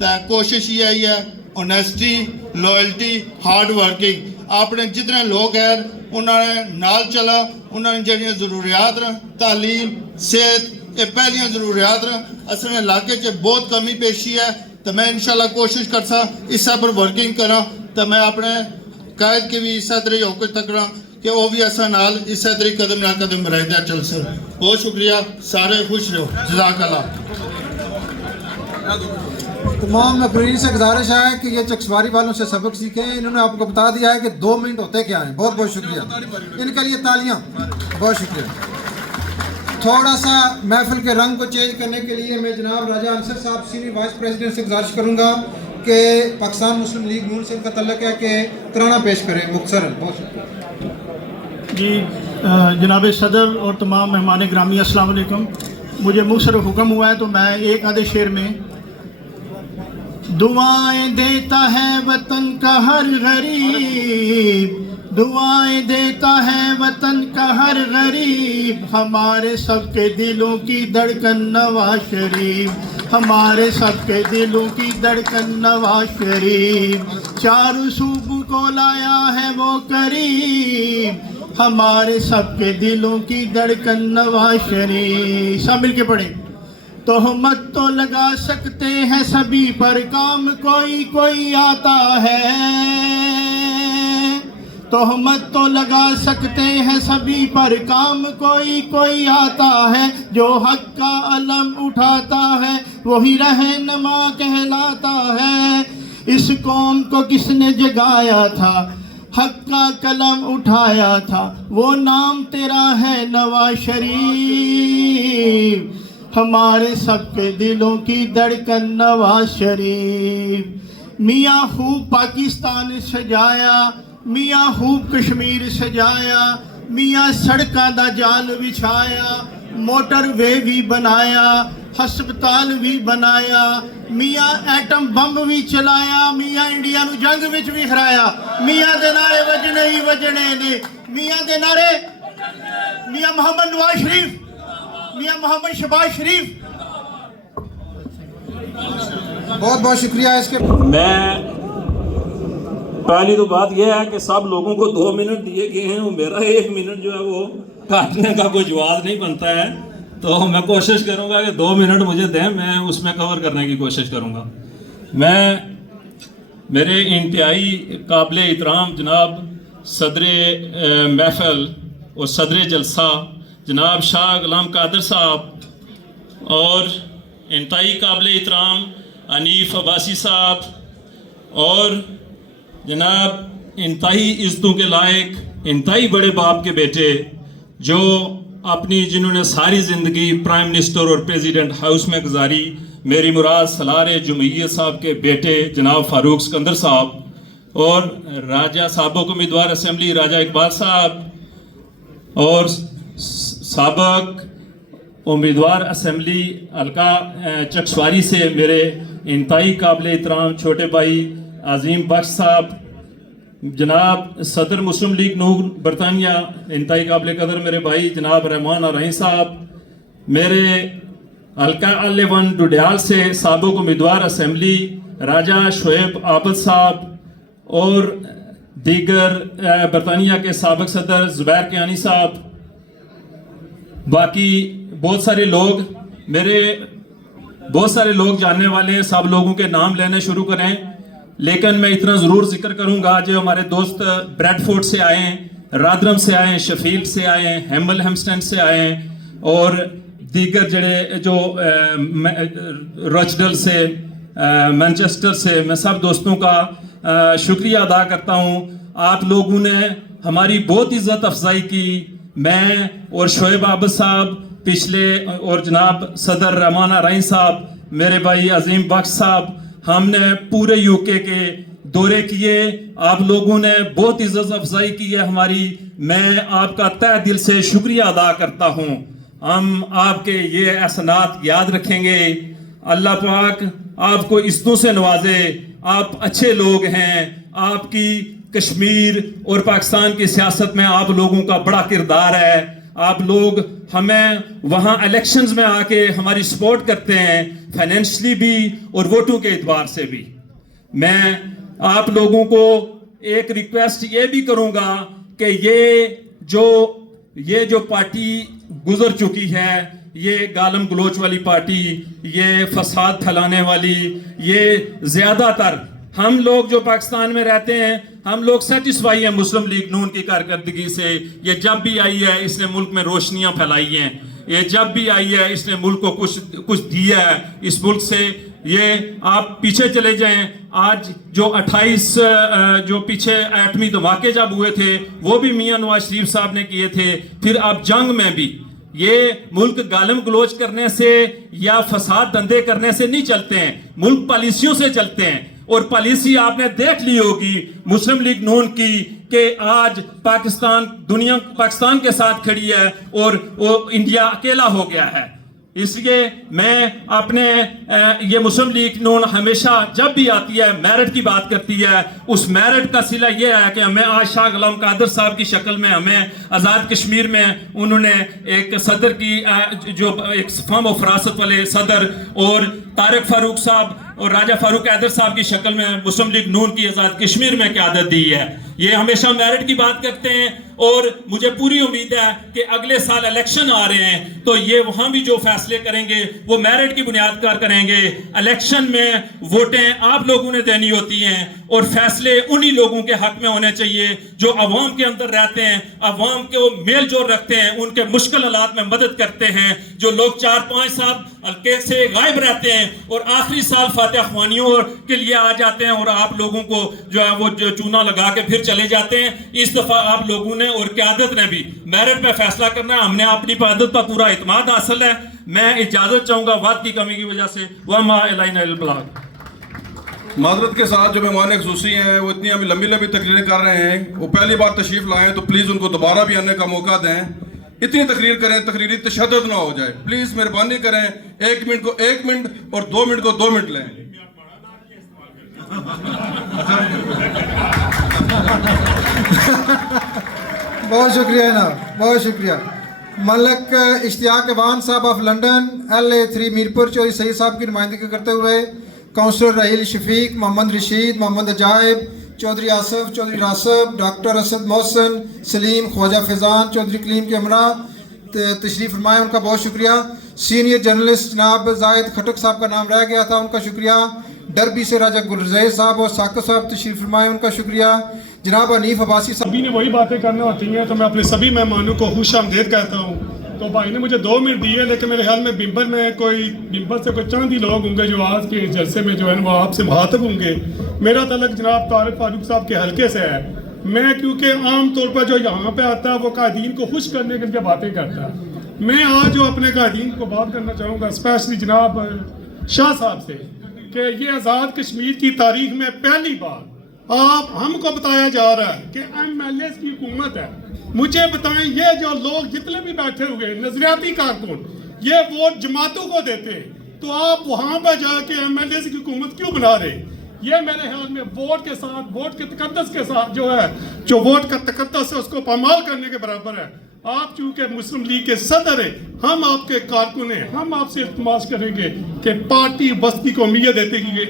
तो कोशिश ये आई है ऑनेस्टी लॉयल्टी हार्ड वर्किंग। अपने जितने लोग हैं उन्होंने नाल चला, उन्होंने जड़ियाँ ज़रूरियात तालीम सेहत ये पहलियाँ ज़रूरियात असल इलाके च बहुत कमी पेशी है। तो मैं इंशाल्लाह कोशिश करसा इस पर वर्किंग करा तो मैं अपने कायद के भी इस तरह होकर तकड़ा कि वो भी ऐसा नाल इस तरह कदम ना कदम रहता चल सर। बहुत शुक्रिया, सारे खुश रहो, जज़ाकल्लाह। तमाम नकरीन से गुजारिश है कि ये चकसवारी वालों से सबक सीखें। इन्होंने आपको बता दिया है कि 2 मिनट होते क्या हैं। बहुत बहुत शुक्रिया, इनके लिए तालियां, बहुत शुक्रिया। थोड़ा सा महफिल के रंग को चेंज करने के लिए मैं जनाब राजा अंसर साहब सीनियर वाइस प्रेसिडेंट से गुजारिश करूँगा कि पाकिस्तान मुस्लिम लीग नून से इनका तल्लक है कि तराना पेश करें मुख्तसरन। बहुत शुक्रिया जी। जनाब सदर और तमाम मेहमान ग्रामी अस्सलाम वालेकुम। मुझे मुख्तसर हुक्म हुआ है तो मैं एक आधे शेर में दुआएं देता है वतन का हर गरीब, दुआएं देता है वतन का हर गरीब, हमारे सबके दिलों की धड़कन नवाज शरीफ, हमारे सबके दिलों की धड़कन नवाज शरीफ, चारों सूबों को लाया है वो करीब, हमारे सबके दिलों की धड़कन नवाज शरीफ। सब मिल के पढ़े। तोहमत तो लगा सकते हैं सभी पर काम कोई कोई आता है, तोहमत तो लगा सकते हैं सभी पर काम कोई कोई आता है, जो हक का अलम उठाता है वही रहनुमा कहलाता है। इस कौम को किसने जगाया था, हक का कलम उठाया था, वो नाम तेरा है नवाज शरीफ, हमारे सबके दिलों की धड़कन नवाज शरीफ। मियाँ खूब पाकिस्तान सजाया, मियाँ खूब कश्मीर सजाया, मियाँ सड़कों का जाल बिछाया, मोटर वे भी बनाया, हस्पताल भी बनाया, मियाँ एटम बम भी चलाया, मियाँ इंडिया नू जंग विच भी हराया, मियाँ दे नारे वजने ही वजने ने, मियाँ दे नारे, मियाँ मोहम्मद नवाज शरीफ, मियाँ मोहम्मद शहबाज शरीफ। बहुत बहुत शुक्रिया। इसके मैं पहली तो बात यह है कि सब लोगों को 2 मिनट दिए गए हैं, वो मेरा 1 मिनट जो है वो काटने का कोई जवाब नहीं बनता है, तो मैं कोशिश करूंगा कि 2 मिनट मुझे दें, मैं उसमें कवर करने की कोशिश करूंगा। मैं मेरे इंतहाई काबिल एहतराम जनाब सदर महफिल और सदर जलसा जनाब शाह गुलाम कादिर साहब और इंतहाई काबिल एहतराम अनीफ अब्बासी साहब और जनाब इंतहाई इज़्ज़तों के लायक इंतहाई बड़े बाप के बेटे जो अपनी जिन्होंने सारी ज़िंदगी प्राइम मिनिस्टर और प्रेसिडेंट हाउस में गुजारी, मेरी मुराद सलार जुमैयत साहब के बेटे जनाब फारूक सिकंदर साहब और राजा साहब को उम्मीदवार असम्बली राजा इकबाल साहब और सबक उम्मीदवार असम्बली हल्का चकसवारी से मेरे इंतहाई काबिल एहतराम छोटे भाई अजीम बख्श साहब, जनाब सदर मुस्लिम लीग नून बरतानिया इंतहाई काबिल कदर मेरे भाई जनाब रहमान रही साहब, मेरे हल्का अल1 डुडियाल से सबक उम्मीदवार असम्बली राजा शोएब आबद साहब और दीगर बरतानिया के साबिक सदर ज़ुबैर कियानी साहब, बाकी बहुत सारे लोग जानने वाले हैं, सब लोगों के नाम लेने शुरू करें, लेकिन मैं इतना ज़रूर जिक्र करूंगा जो हमारे दोस्त ब्रैडफोर्ड से आए हैं, रादरम से आए हैं, शफील्ड से आए हैं, हैम्बल हेम्स्टेड से आए हैं और दीगर जड़े जो रचडल से मैनचेस्टर से, मैं सब दोस्तों का शुक्रिया अदा करता हूँ। आप लोगों ने हमारी बहुत इज़्ज़त अफजाई की। मैं और शोएब आबद साहब पिछले और जनाब सदर रहमान रही साहब, मेरे भाई अजीम बख्श साहब, हमने पूरे यूके के दौरे किए। आप लोगों ने बहुत इज़्ज़त अफजाई की है हमारी, मैं आपका तहे दिल से शुक्रिया अदा करता हूँ। हम आपके ये एहसानात याद रखेंगे। अल्लाह पाक आपको इज्जतों से नवाजे, आप अच्छे लोग हैं, आपकी कश्मीर और पाकिस्तान की सियासत में आप लोगों का बड़ा किरदार है। आप लोग हमें वहाँ इलेक्शंस में आके हमारी सपोर्ट करते हैं, फाइनेंशियली भी और वोटों के एतबार से भी। मैं आप लोगों को एक रिक्वेस्ट ये भी करूँगा कि ये जो पार्टी गुजर चुकी है, ये गालम गलोच वाली पार्टी, ये फसाद फैलाने वाली, ये ज़्यादातर हम लोग जो पाकिस्तान में रहते हैं, हम लोग सेटिस्फाई हैं मुस्लिम लीग नून की कारकर्दगी से। ये जब भी आई है इसने मुल्क में रोशनियां फैलाई हैं, ये जब भी आई है इसने मुल्क को कुछ दिया है। इस मुल्क से ये आप पीछे चले जाएं, आज जो 28 जो पीछे एटमी धमाके जब हुए थे वो भी मियां नवाज शरीफ साहब ने किए थे। फिर अब जंग में भी ये मुल्क गालम गलोच करने से या फसाद धंधे करने से नहीं चलते हैं, मुल्क पॉलिसियों से चलते हैं। और पॉलिसी आपने देख ली होगी मुस्लिम लीग नून की कि आज दुनिया पाकिस्तान के साथ खड़ी है और वो इंडिया अकेला हो गया है। इसलिए मैं अपने ये मुस्लिम लीग नून हमेशा जब भी आती है मेरिट की बात करती है। उस मेरिट का सिला ये है कि हमें आज शाह गुलाम कादर साहब की शक्ल में हमें आज़ाद कश्मीर में उन्होंने एक सदर की जो एक फर्म ऑफ फरासत वाले सदर और तारिक फारूक साहब और राजा फारूक हैदर साहब की शक्ल में मुस्लिम लीग नून की आज़ाद कश्मीर में क़यादत दी है। ये हमेशा मेरिट की बात करते हैं और मुझे पूरी उम्मीद है कि अगले साल इलेक्शन आ रहे हैं तो ये वहाँ भी जो फैसले करेंगे वो मेरिट की बुनियाद पर करेंगे। इलेक्शन में वोटें आप लोगों ने देनी होती हैं और फैसले उन्हीं लोगों के हक में होने चाहिए जो अवाम के अंदर रहते हैं, अवाम को मेल जोल रखते हैं, उनके मुश्किल हालात में मदद करते हैं। जो लोग 4-5 साल हल्के से गायब रहते हैं और आखिरी साल फातिहा ख्वानियों के लिए आ जाते हैं और आप लोगों को जो है वो चूना लगा के फिर चले जाते हैं। इस दफा आप लोगों ने और क़यादत ने भी मेरिट पे फैसला करना है। हमने अपनी क़यादत पर पूरा इत्मीनान हासिल है। मैं इजाजत चाहूंगा वक्त की कमी की वजह से। वमा इलैना इल बलाग। माजरत के साथ जो मेहमान खसूसी हैं वो इतनी अभी लंबी तकरीरें कर रहे हैं, वो पहली बार तशरीफ लाएं तो प्लीज़ उनको दोबारा भी आने का मौका दें। इतनी तकरीर करें तकरीरी तशद्दुद ना हो जाए, प्लीज़ मेहरबानी करें। 1 मिनट को 1 मिनट और 2 मिनट को 2 मिनट लें। बहुत शुक्रिया ना, बहुत शुक्रिया। मलक इश्तियाक वान साहब of London, LA3 Mirpur Chaudhry Saeed साहब की नुमाइंदगी करते हुए काउंसलर राहिल शफीक, मोहम्मद रशीद, मोहम्मद अजायब, चौधरी आसफ, चौधरी रासब, डॉक्टर असद मोहसन, सलीम, ख्वाजा फैज़ान, चौधरी कलीम के हमरा तशरीफ़ फरमाए, उनका बहुत शुक्रिया। सीनियर जर्नलिस्ट जनाब जाहिद खटक साहब का नाम रह गया था, उनका शुक्रिया। डरबी से राजा गुलरज़ैद साहब और साक़िब साहब तशरीफ़ फरमाए, उनका शुक्रिया। जनाब हनीफ अब्बासी साहब। सभी ने वही बातें करना होती हैं तो मैं अपने सभी मेहमानों को खुश आमदेद कहता हूँ। तो भाई ने मुझे 2 मिनट दिए, लेकिन मेरे ख्याल में बिम्बर से कोई चंद ही लोग होंगे जो आज के जलसे में जो है वो आपसे मुखातब होंगे। मेरा तलक जनाब तारिक फारूक साहब के हल्के से है। मैं क्योंकि आम तौर पर जो यहाँ पे आता है वो कायदीन को खुश करने के लिए बातें करता है। मैं आज जो अपने कायदीन को बात करना चाहूँगा स्पेशली जनाब शाह साहब से कि ये आज़ाद कश्मीर की तारीख में पहली बार आप हमको बताया जा रहा है कि एमएलए की हुकूमत है। मुझे बताएं, ये जो लोग जितने भी बैठे हुए नजरियाती कारकुन ये वोट जमातों को देते हैं, तो आप वहां पर जाके एमएलए की हुकूमत क्यों बना रहे? ये मेरे ख्याल में वोट के साथ, वोट के तकद्दस के साथ जो है, जो वोट का तकद्दस है उसको पामाल करने के बराबर है। आप चूंकि मुस्लिम लीग के सदर हैं, हम आपके कारकुन हैं, हम आपसे इल्तमास करेंगे कि पार्टी बस्ती को उम्मीद देते हुए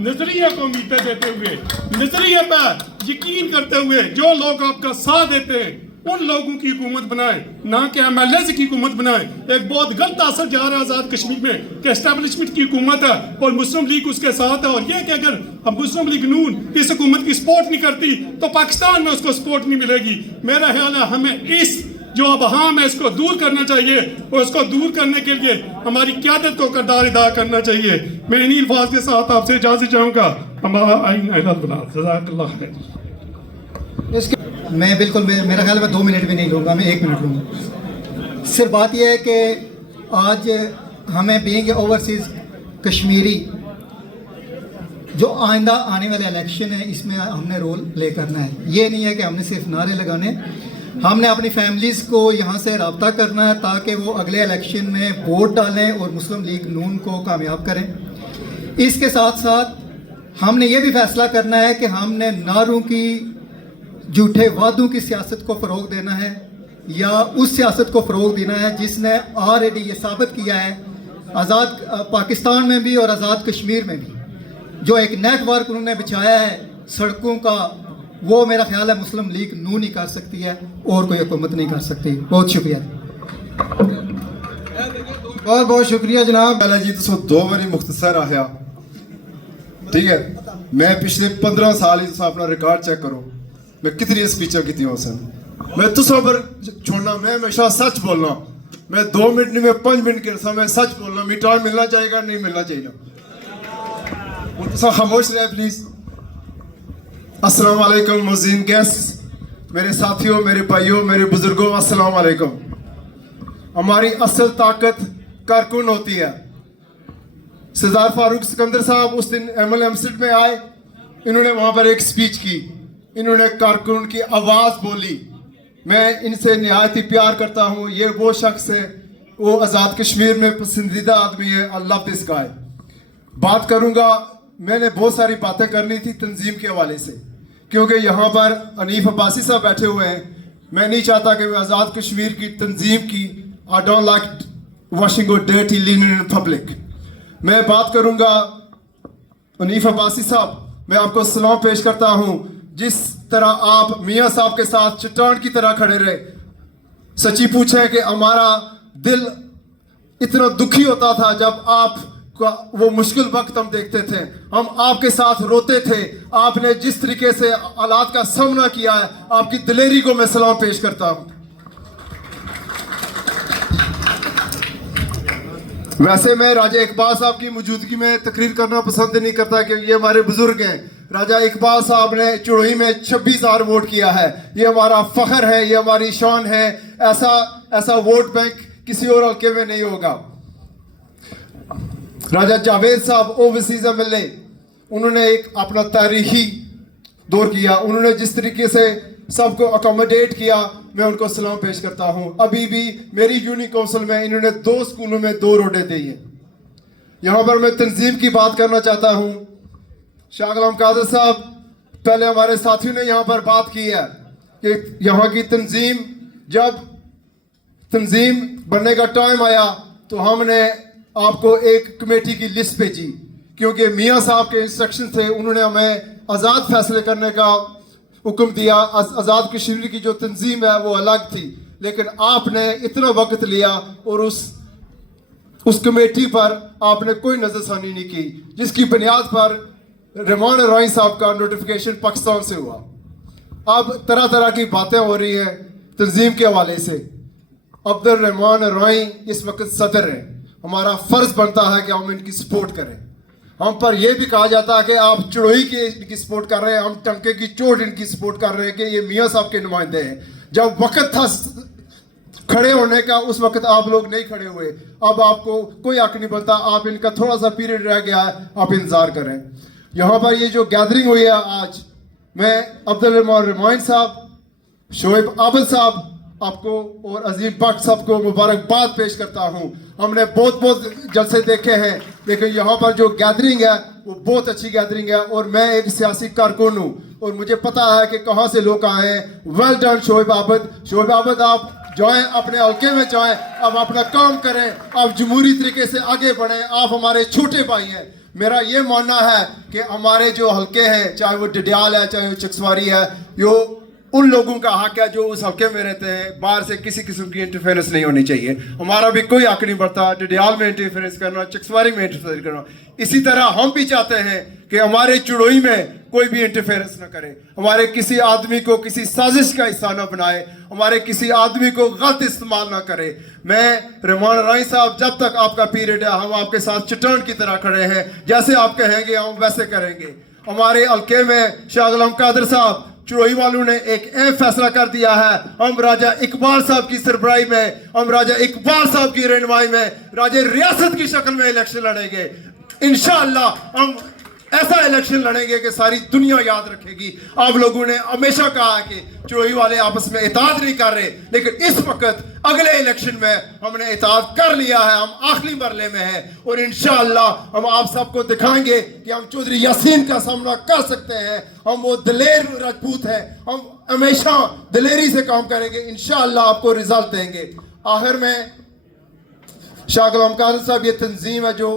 नजरिया को उम्मीद देते हुए, नजरिए पर यकीन करते हुए जो लोग आपका साथ देते हैं उन लोगों की हुकूमत बनाए, ना कि एमएलए की हुकूमत बनाए। एक बहुत गलत असर जा रहा है आजाद कश्मीर में कि एस्टेब्लिशमेंट की हुकूमत है और मुस्लिम लीग उसके साथ है, और ये कि अगर हम मुस्लिम लीग नून इस हुकूमत की सपोर्ट नहीं करती तो पाकिस्तान में उसको सपोर्ट नहीं मिलेगी। मेरा ख्याल है हमें इस जो अबहाम है इसको दूर करना चाहिए, और इसको दूर करने के लिए हमारी क़यादत को किरदार अदा करना चाहिए। मैं इन्हीं अल्फाज के साथ आपसे इजाज़त चाहूँगा। मैं बिल्कुल मेरा ख्याल में 2 मिनट भी नहीं लूँगा, मैं 1 मिनट लूँगा। सिर्फ बात यह है कि आज हमें बीइंग ओवरसीज़ कश्मीरी जो आइंदा आने वाले इलेक्शन है इसमें हमने रोल प्ले करना है। ये नहीं है कि हमने सिर्फ नारे लगाने, हमने अपनी फैमिलीज़ को यहाँ से रब्ता करना है ताकि वो अगले इलेक्शन में वोट डालें और मुस्लिम लीग नून को कामयाब करें। इसके साथ साथ हमने ये भी फैसला करना है कि हमने नारों की, झूठे वादों की सियासत को फ़रोग देना है या उस सियासत को फ़रोग देना है जिसने ऑलरेडी ये साबित किया है आज़ाद पाकिस्तान में भी और आज़ाद कश्मीर में भी, जो एक नेटवर्क उन्होंने बिछाया है सड़कों का, वो मेरा ख्याल है मुस्लिम लीग नून ही कर सकती है और कोई हुकूमत नहीं कर सकती। बहुत शुक्रिया। बहुत बहुत शुक्रिया जनाब। पहला जी तुम 2 बारी मुख्तसर आया, ठीक है। मैं पिछले 15 साल ही अपना रिकॉर्ड चेक करो, मैं कितनी स्पीचें की सन। मैं तुसा पर छोड़ना, मैं हमेशा सच बोलना, मैं 2 मिनट नहीं, मैं 5 मिनट के समय सच बोलना। मी टाइम मिलना चाहिए, नहीं मिलना चाहिए। तुसा खामोश रहे प्लीज। अस्सलाम वालेकुम मुज़ीन गेस्ट, मेरे साथियों, मेरे भाइयों, मेरे बुजुर्गों, अस्सलाम वालेकुम। हमारी असल ताकत कारकुन होती है। सरदार फारूक सिकंदर साहब उस दिन एमएल एमसीड में आए, इन्होंने वहाँ पर एक स्पीच की, इन्होंने कारकुन की आवाज़ बोली। मैं इनसे निहायत ही प्यार करता हूँ। ये वो शख्स है, वो आज़ाद कश्मीर में पसंदीदा आदमी है। I love this guy. बात करूँगा, मैंने बहुत सारी बातें करनी थी तंजीम के हवाले से, क्योंकि यहाँ पर अनीफ अब्बासी साहब बैठे हुए हैं। मैं नहीं चाहता कि मैं आज़ाद कश्मीर की तंजीम की I don't like washing dirty linen in public. मैं बात करूँगा अनीफ अब्बासी साहब, मैं आपको सलाम पेश करता हूँ। जिस तरह आप मियाँ साहब के साथ चट्टान की तरह खड़े रहे, सच्ची पूछे कि हमारा दिल इतना दुखी होता था जब आप वो मुश्किल वक्त हम देखते थे, हम आपके साथ रोते थे। आपने जिस तरीके से हालात का सामना किया है, आपकी दिलेरी को मैं सलाम पेश करता हूं। वैसे मैं राजा इकबाल साहब की मौजूदगी में तकरीर करना पसंद नहीं करता क्योंकि ये हमारे बुजुर्ग हैं। राजा इकबाल साहब ने चुड़ोई में 26,000 वोट किया है, ये हमारा फख्र है, ये हमारी शान है। ऐसा वोट बैंक किसी और हल्के में नहीं होगा। राजा जावेद साहब ओवरसीज एमएलए, उन्होंने एक अपना तारीखी दौर किया। उन्होंने जिस तरीके से सबको अकोमोडेट किया, मैं उनको सलाम पेश करता हूँ। अभी भी मेरी यूनिक काउंसिल में इन्होंने 2 स्कूलों में 2 रोडें दी हैं। यहाँ पर मैं तंजीम की बात करना चाहता हूँ। शाह गुलाम कादर साहब, पहले हमारे साथियों ने यहाँ पर बात की है कि यहाँ की तंजीम, जब तंजीम बनने का टाइम आया तो हमने आपको एक कमेटी की लिस्ट भेजी, क्योंकि मियाँ साहब के इंस्ट्रक्शन थे। उन्होंने हमें आज़ाद फैसले करने का हुक्म दिया। आज़ाद कश्मीर की जो तंजीम है वो अलग थी, लेकिन आपने इतना वक्त लिया और उस कमेटी पर आपने कोई नज़रसानी नहीं की, जिसकी बुनियाद पर रहमान राय साहब का नोटिफिकेशन पाकिस्तान से हुआ। अब तरह तरह की बातें हो रही हैं तंजीम के हवाले से। अब्दुल रहमान राय इस वक्त सदर हैं। हमारा फ़र्ज़ बनता है कि हम इनकी सपोर्ट करें। हम पर यह भी कहा जाता है कि आप चुड़ोई की इनकी सपोर्ट कर रहे हैं, हम टंके की चोट इनकी सपोर्ट कर रहे हैं कि ये मियाँ साहब के नुमाइंदे हैं। जब वक्त था खड़े होने का, उस वक्त आप लोग नहीं खड़े हुए। अब आपको कोई हक नहीं बनता। आप इनका थोड़ा सा पीरियड रह गया है, आप इंतज़ार करें। यहाँ पर ये जो गैदरिंग हुई है आज, मैं अब्दुल रहमान साहब, शोएब आबिद साहब आपको और अजीम भट्ट साहब को मुबारकबाद पेश करता हूँ। हमने बहुत बहुत जलसे देखे हैं, लेकिन यहाँ पर जो गैदरिंग है वो बहुत अच्छी गैदरिंग है। और मैं एक सियासी कारकुन हूँ और मुझे पता है कि कहाँ से लोग आए हैं। Well done Shoaib Abid. शोएब आबिद, आप जाएं, अपने हल्के में जाएं, अब अपना काम करें, आप जमहूरी तरीके से आगे बढ़ें। आप हमारे छोटे भाई हैं। मेरा ये मानना है कि हमारे जो हल्के हैं, चाहे वो डडियाल है, चाहे वो चकसवारी है, यो उन लोगों का हक है जो उस हल्के में रहते हैं। बाहर से किसी किस्म की इंटरफेरेंस नहीं होनी चाहिए। हमारा भी कोई हक नहीं बढ़ता डडियाल में इंटरफेरेंस करना, चकसवारी में इंटरफेरेंस करना। इसी तरह हम भी चाहते हैं कि हमारे चुड़ोई में कोई भी इंटरफेरेंस ना करे, हमारे किसी आदमी को किसी साजिश का हिस्सा ना बनाए, हमारे किसी आदमी को गलत इस्तेमाल ना करे। मैं रहमान राय साहब, जब तक आपका पीरियड है हम आपके साथ चट्टान की तरह खड़े हैं। जैसे आप कहेंगे हम वैसे करेंगे। हमारे हल्के में शाह गुलाम कादर साहब चुड़ोई वालों ने एक अहम फैसला कर दिया है। हम राजा इकबाल साहब की सरबराही में, हम राजा इकबाल साहब की रहनुमाई में राजा रियासत की शक्ल में इलेक्शन लड़ेंगे। इंशाअल्लाह हम ऐसा इलेक्शन लड़ेंगे कि सारी दुनिया याद रखेगी। आप लोगों ने हमेशा कहा है कि चुड़ोई वाले आपस में इताद नहीं कर रहे, लेकिन इस वक्त अगले इलेक्शन में हमने इताद कर लिया है। हम आखिरी मरले में हैं और इंशाअल्लाह हम आप सबको दिखाएंगे कि हम चौधरी यासीन का सामना कर सकते हैं। हम वो दिलेर राजपूत हैं। हम हमेशा दिलेरी से काम करेंगे। इंशाअल्लाह आपको रिजल्ट देंगे। आखिर में शाह गुलाम कादर साहब, ये तंजीम है जो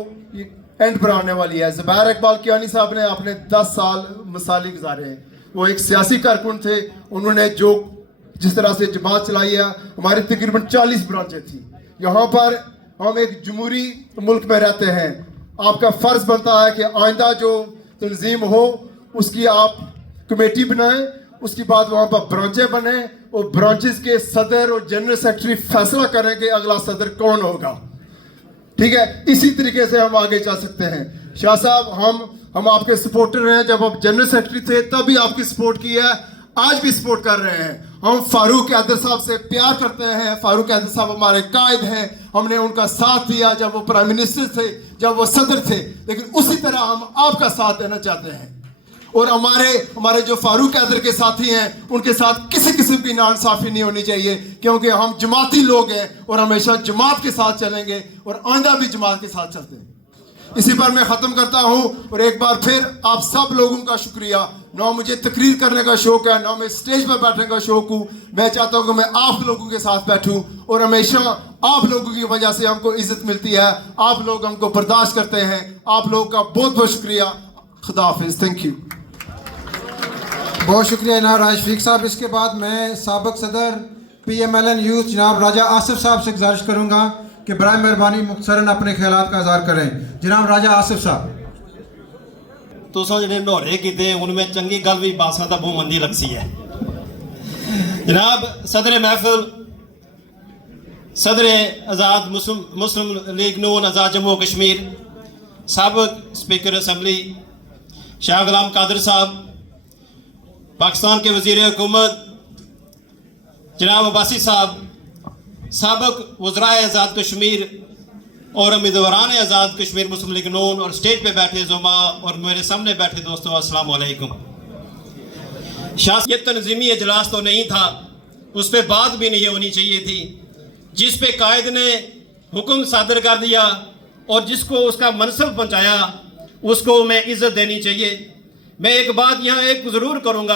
एंड पर आने वाली है। ज़ुबैर इकबाल कियानी साहब ने अपने 10 साल मिसाली गुजारे हैं। वो एक सियासी कारकुन थे। उन्होंने जो जिस तरह से जमात चलाई है, हमारी तकरीबन 40 ब्रांचें थी। यहाँ पर हम एक जमहूरी मुल्क में रहते हैं। आपका फ़र्ज़ बनता है कि आइंदा जो तंजीम हो उसकी आप कमेटी बनाएं, उसके बाद वहाँ पर ब्रांचें बने और ब्रांचेस के सदर और जनरल सेक्रेटरी फैसला करें कि अगला सदर कौन होगा। ठीक है, इसी तरीके से हम आगे चल सकते हैं। शाह साहब, हम आपके सपोर्टर हैं। जब आप जनरल सेक्रेटरी थे तब भी आपकी सपोर्ट की है, आज भी सपोर्ट कर रहे हैं। हम फारूक हैदर साहब से प्यार करते हैं। फारूक हैदर साहब हमारे कायद हैं। हमने उनका साथ दिया जब वो प्राइम मिनिस्टर थे, जब वो सदर थे, लेकिन उसी तरह हम आपका साथ देना चाहते हैं। और हमारे जो फारूक हैदर के साथी हैं, उनके साथ किसी किस्म की नाइंसाफी नहीं होनी चाहिए, क्योंकि हम जमाती लोग हैं और हमेशा जमात के साथ चलेंगे और आइंदा भी जमात के साथ चलते हैं। इसी पर मैं ख़त्म करता हूँ और एक बार फिर आप सब लोगों का शुक्रिया। ना मुझे तकरीर करने का शौक़ है, ना मैं स्टेज पर बैठने का शौक़ हूँ। मैं चाहता हूँ कि मैं आप लोगों के साथ बैठूँ और हमेशा आप लोगों की वजह से हमको इज़्ज़त मिलती है। आप लोग हमको बर्दाश्त करते हैं। आप लोगों का बहुत बहुत शुक्रिया। खुदा हाफिज़। Thank you. बहुत शुक्रिया जनाब राज शफीक साहब। इसके बाद मैं साबिक सदर PMLN यूथ जनाब राजा आसिफ साहब से गुजारिश करूँगा कि बराए मेहरबानी मुख्तसरन अपने ख्यालात का इज़हार करें। जनाब राजा आसिफ साहब। तुसां जिहड़े न्हौरे कीते उनमें चंगी गल भी बासा दा बहुत मंदी लगसी है। जनाब सदर महफिल, सदर आज़ाद मुस्लिम लीग नून आज़ाद जम्मू कश्मीर, साबिक स्पीकर असम्बली शाह गुलाम कादर साहब, पाकिस्तान के वज़ीर हुकूमत जनाब अब्बासी साहब, साबिक वज़राए आज़ाद कश्मीर और उम्मीदवारान आज़ाद कश्मीर मुस्लिम लीग नून और स्टेज पे बैठे ज़ुमा और मेरे सामने बैठे दोस्तों, अस्सलाम वालेकुम। ये तंजीमी इजलास तो नहीं था, उस पर बात भी नहीं होनी चाहिए थी, जिस पे कायद ने हुक्म सादर कर दिया और जिसको उसका मनसब पहुँचाया उसको मैं इज़्ज़त देनी चाहिए। मैं एक बात यहाँ एक ज़रूर करूँगा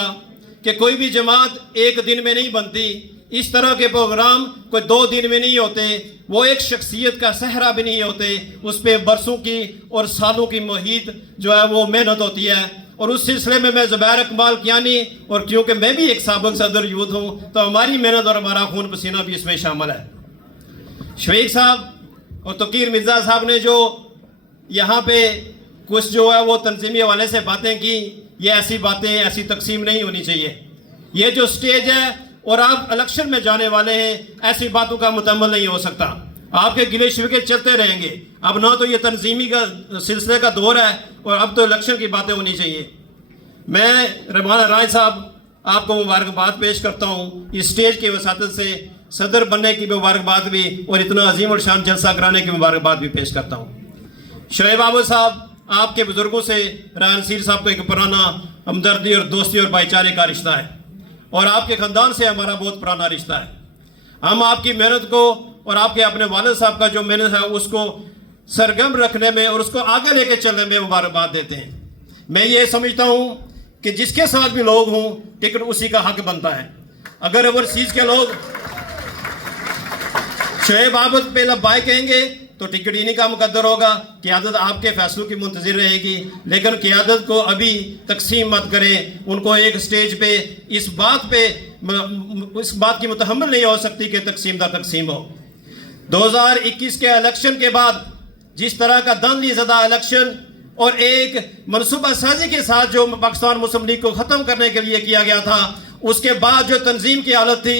कि कोई भी जमात एक दिन में नहीं बनती। इस तरह के प्रोग्राम कोई 2 दिन में नहीं होते। वो एक शख्सियत का सहरा भी नहीं होते। उस पर बरसों की और सालों की मुहित जो है वो मेहनत होती है। और उस सिलसिले में मैं ज़ुबैर इकबाल कियानी, और क्योंकि मैं भी एक साबिक सदर यूथ हूँ तो हमारी मेहनत और हमारा खून पसीना भी इसमें शामिल है। शफीक साहब और तोकीर मिर्ज़ा साहब ने जो यहाँ पे कुछ जो है वो तंजीमी हवाले से बातें की, ये ऐसी बातें, ऐसी तकसीम नहीं होनी चाहिए। ये जो स्टेज है और आप इलेक्शन में जाने वाले हैं, ऐसी बातों का मुतम्मल नहीं हो सकता। आपके गिले शिकवे चलते रहेंगे। अब ना तो ये तंजीमी का सिलसिले का दौर है और अब तो इलेक्शन की बातें होनी चाहिए। मैं रहमान राय साहब आपको मुबारकबाद पेश करता हूँ इस स्टेज की वसातत से, सदर बनने की मुबारकबाद भी और इतना अजीम और शान जलसा कराने की मुबारकबाद भी पेश करता हूँ। शोएब आबिद साहब آپ کے بزرگوں سے رایا نصیر صاحب کا ایک پرانا ہمدردی اور دوستی اور بھائی چارے کا رشتہ ہے، اور آپ کے خاندان سے ہمارا بہت پرانا رشتہ ہے۔ ہم آپ کی محنت کو اور آپ کے اپنے والد صاحب کا جو محنت ہے اس کو سرگرم رکھنے میں اور اس کو آگے لے کے چلنے میں مبارکباد دیتے ہیں۔ میں یہ سمجھتا ہوں کہ جس کے ساتھ بھی لوگ ہوں ٹکٹ اسی کا حق بنتا ہے۔ اگر اوورسیز کے لوگ شعیب عابد پہ لبائے کہیں گے تو ٹکٹ انہی کا مقدر ہوگا، قیادت آپ کے فیصلوں کی منتظر رہے گی، لیکن قیادت کو ابھی تقسیم مت کریں، ان کو ایک سٹیج پہ اس بات کی متحمل نہیں ہو سکتی کہ تقسیم دا تقسیم ہو۔ 2021 کے الیکشن کے بعد جس طرح کا دھاندلی زدہ الیکشن اور ایک منصوبہ سازی کے ساتھ جو پاکستان مسلم لیگ کو ختم کرنے کے لیے کیا گیا تھا، اس کے بعد جو تنظیم کی حالت تھی،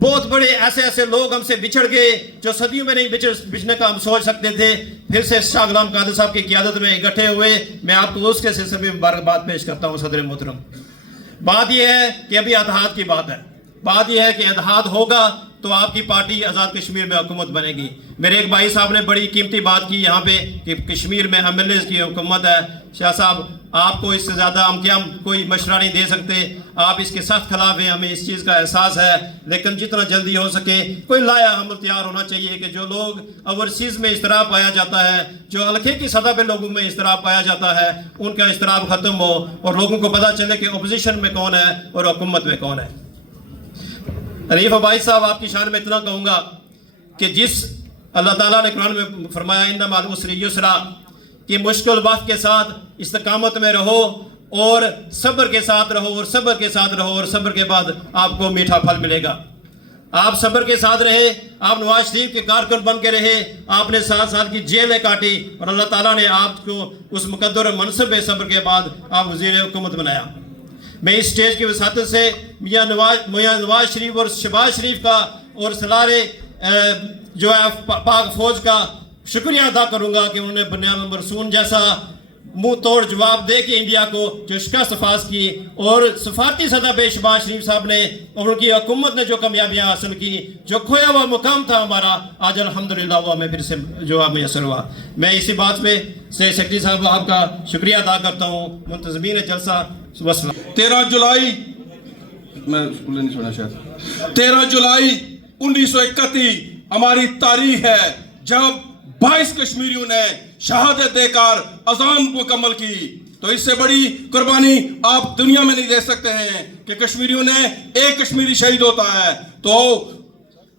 بہت بڑے ایسے لوگ ہم سے بچھڑ گئے جو صدیوں میں نہیں بچھنے کا ہم سوچ سکتے تھے، پھر سے شاہ غلام قادر صاحب کی قیادت میں اکٹھے ہوئے۔ میں آپ کو اس کے سلسلے میں مبارکباد پیش کرتا ہوں صدر محترم۔ بات یہ ہے کہ ابھی اتحاد کی بات ہے، بات یہ ہے کہ اتحاد ہوگا تو آپ کی پارٹی آزاد کشمیر میں حکومت بنے گی۔ میرے ایک بھائی صاحب نے بڑی قیمتی بات کی یہاں پہ کہ کشمیر میں MLAs کی حکومت ہے۔ شاہ صاحب، آپ کو اس سے زیادہ ہم کیا کوئی مشورہ نہیں دے سکتے، آپ اس کے سخت خلاف ہیں، ہمیں اس چیز کا احساس ہے، لیکن جتنا جلدی ہو سکے کوئی لایا عمل تیار ہونا چاہیے کہ جو لوگ اوورسیز میں اضطراب پایا جاتا ہے، جو حلقے کی سطح پہ لوگوں میں اضطراب پایا جاتا ہے، ان کا اضطراب ختم ہو اور لوگوں کو پتہ چلے کہ اپوزیشن میں کون ہے اور حکومت میں کون ہے۔ حنیف عبائی صاحب، آپ کی شان میں اتنا کہوں گا کہ جس اللہ تعالیٰ نے قرآن میں فرمایا ان مع العسر یسرا، کہ مشکل وقت کے ساتھ استقامت میں رہو اور صبر کے ساتھ رہو اور صبر کے ساتھ رہو اور صبر کے بعد آپ کو میٹھا پھل ملے گا۔ آپ صبر کے ساتھ رہے، آپ نواز شریف کے کارکن بن کے رہے، آپ نے 7 سال کی جیلیں کاٹی اور اللہ تعالیٰ نے آپ کو اس مقدر منصب صبر کے بعد آپ وزیر حکومت بنایا۔ میں اس سٹیج کی وساطت سے میاں نواز شریف اور شہباز شریف کا اور سلارے جو ہے پاک فوج کا شکریہ ادا کروں گا کہ انہوں نے بنیان مرسون جیسا منہ توڑ جواب دے کے انڈیا کو جو شکست فاز کی، اور سفارتی سطح پہ شہباز شریف صاحب نے اور ان کی حکومت نے جو کامیابیاں حاصل کی، جو کھویا ہوا مقام تھا ہمارا، آج الحمدللہ وہ ہمیں پھر سے جو میسر ہوا۔ میں اسی بات پہ سیکرٹری صاحب آپ کا شکریہ ادا کرتا ہوں، منتظمین جلسہ۔ 13 جولائی میں نہیں سنا شاید 13 جولائی 1931 ہماری تاریخ ہے جب 22 کشمیریوں نے شہادت دے کر اذان مکمل کی۔ تو اس سے بڑی قربانی آپ دنیا میں نہیں دے سکتے ہیں کہ کشمیریوں نے ایک کشمیری شہید ہوتا ہے تو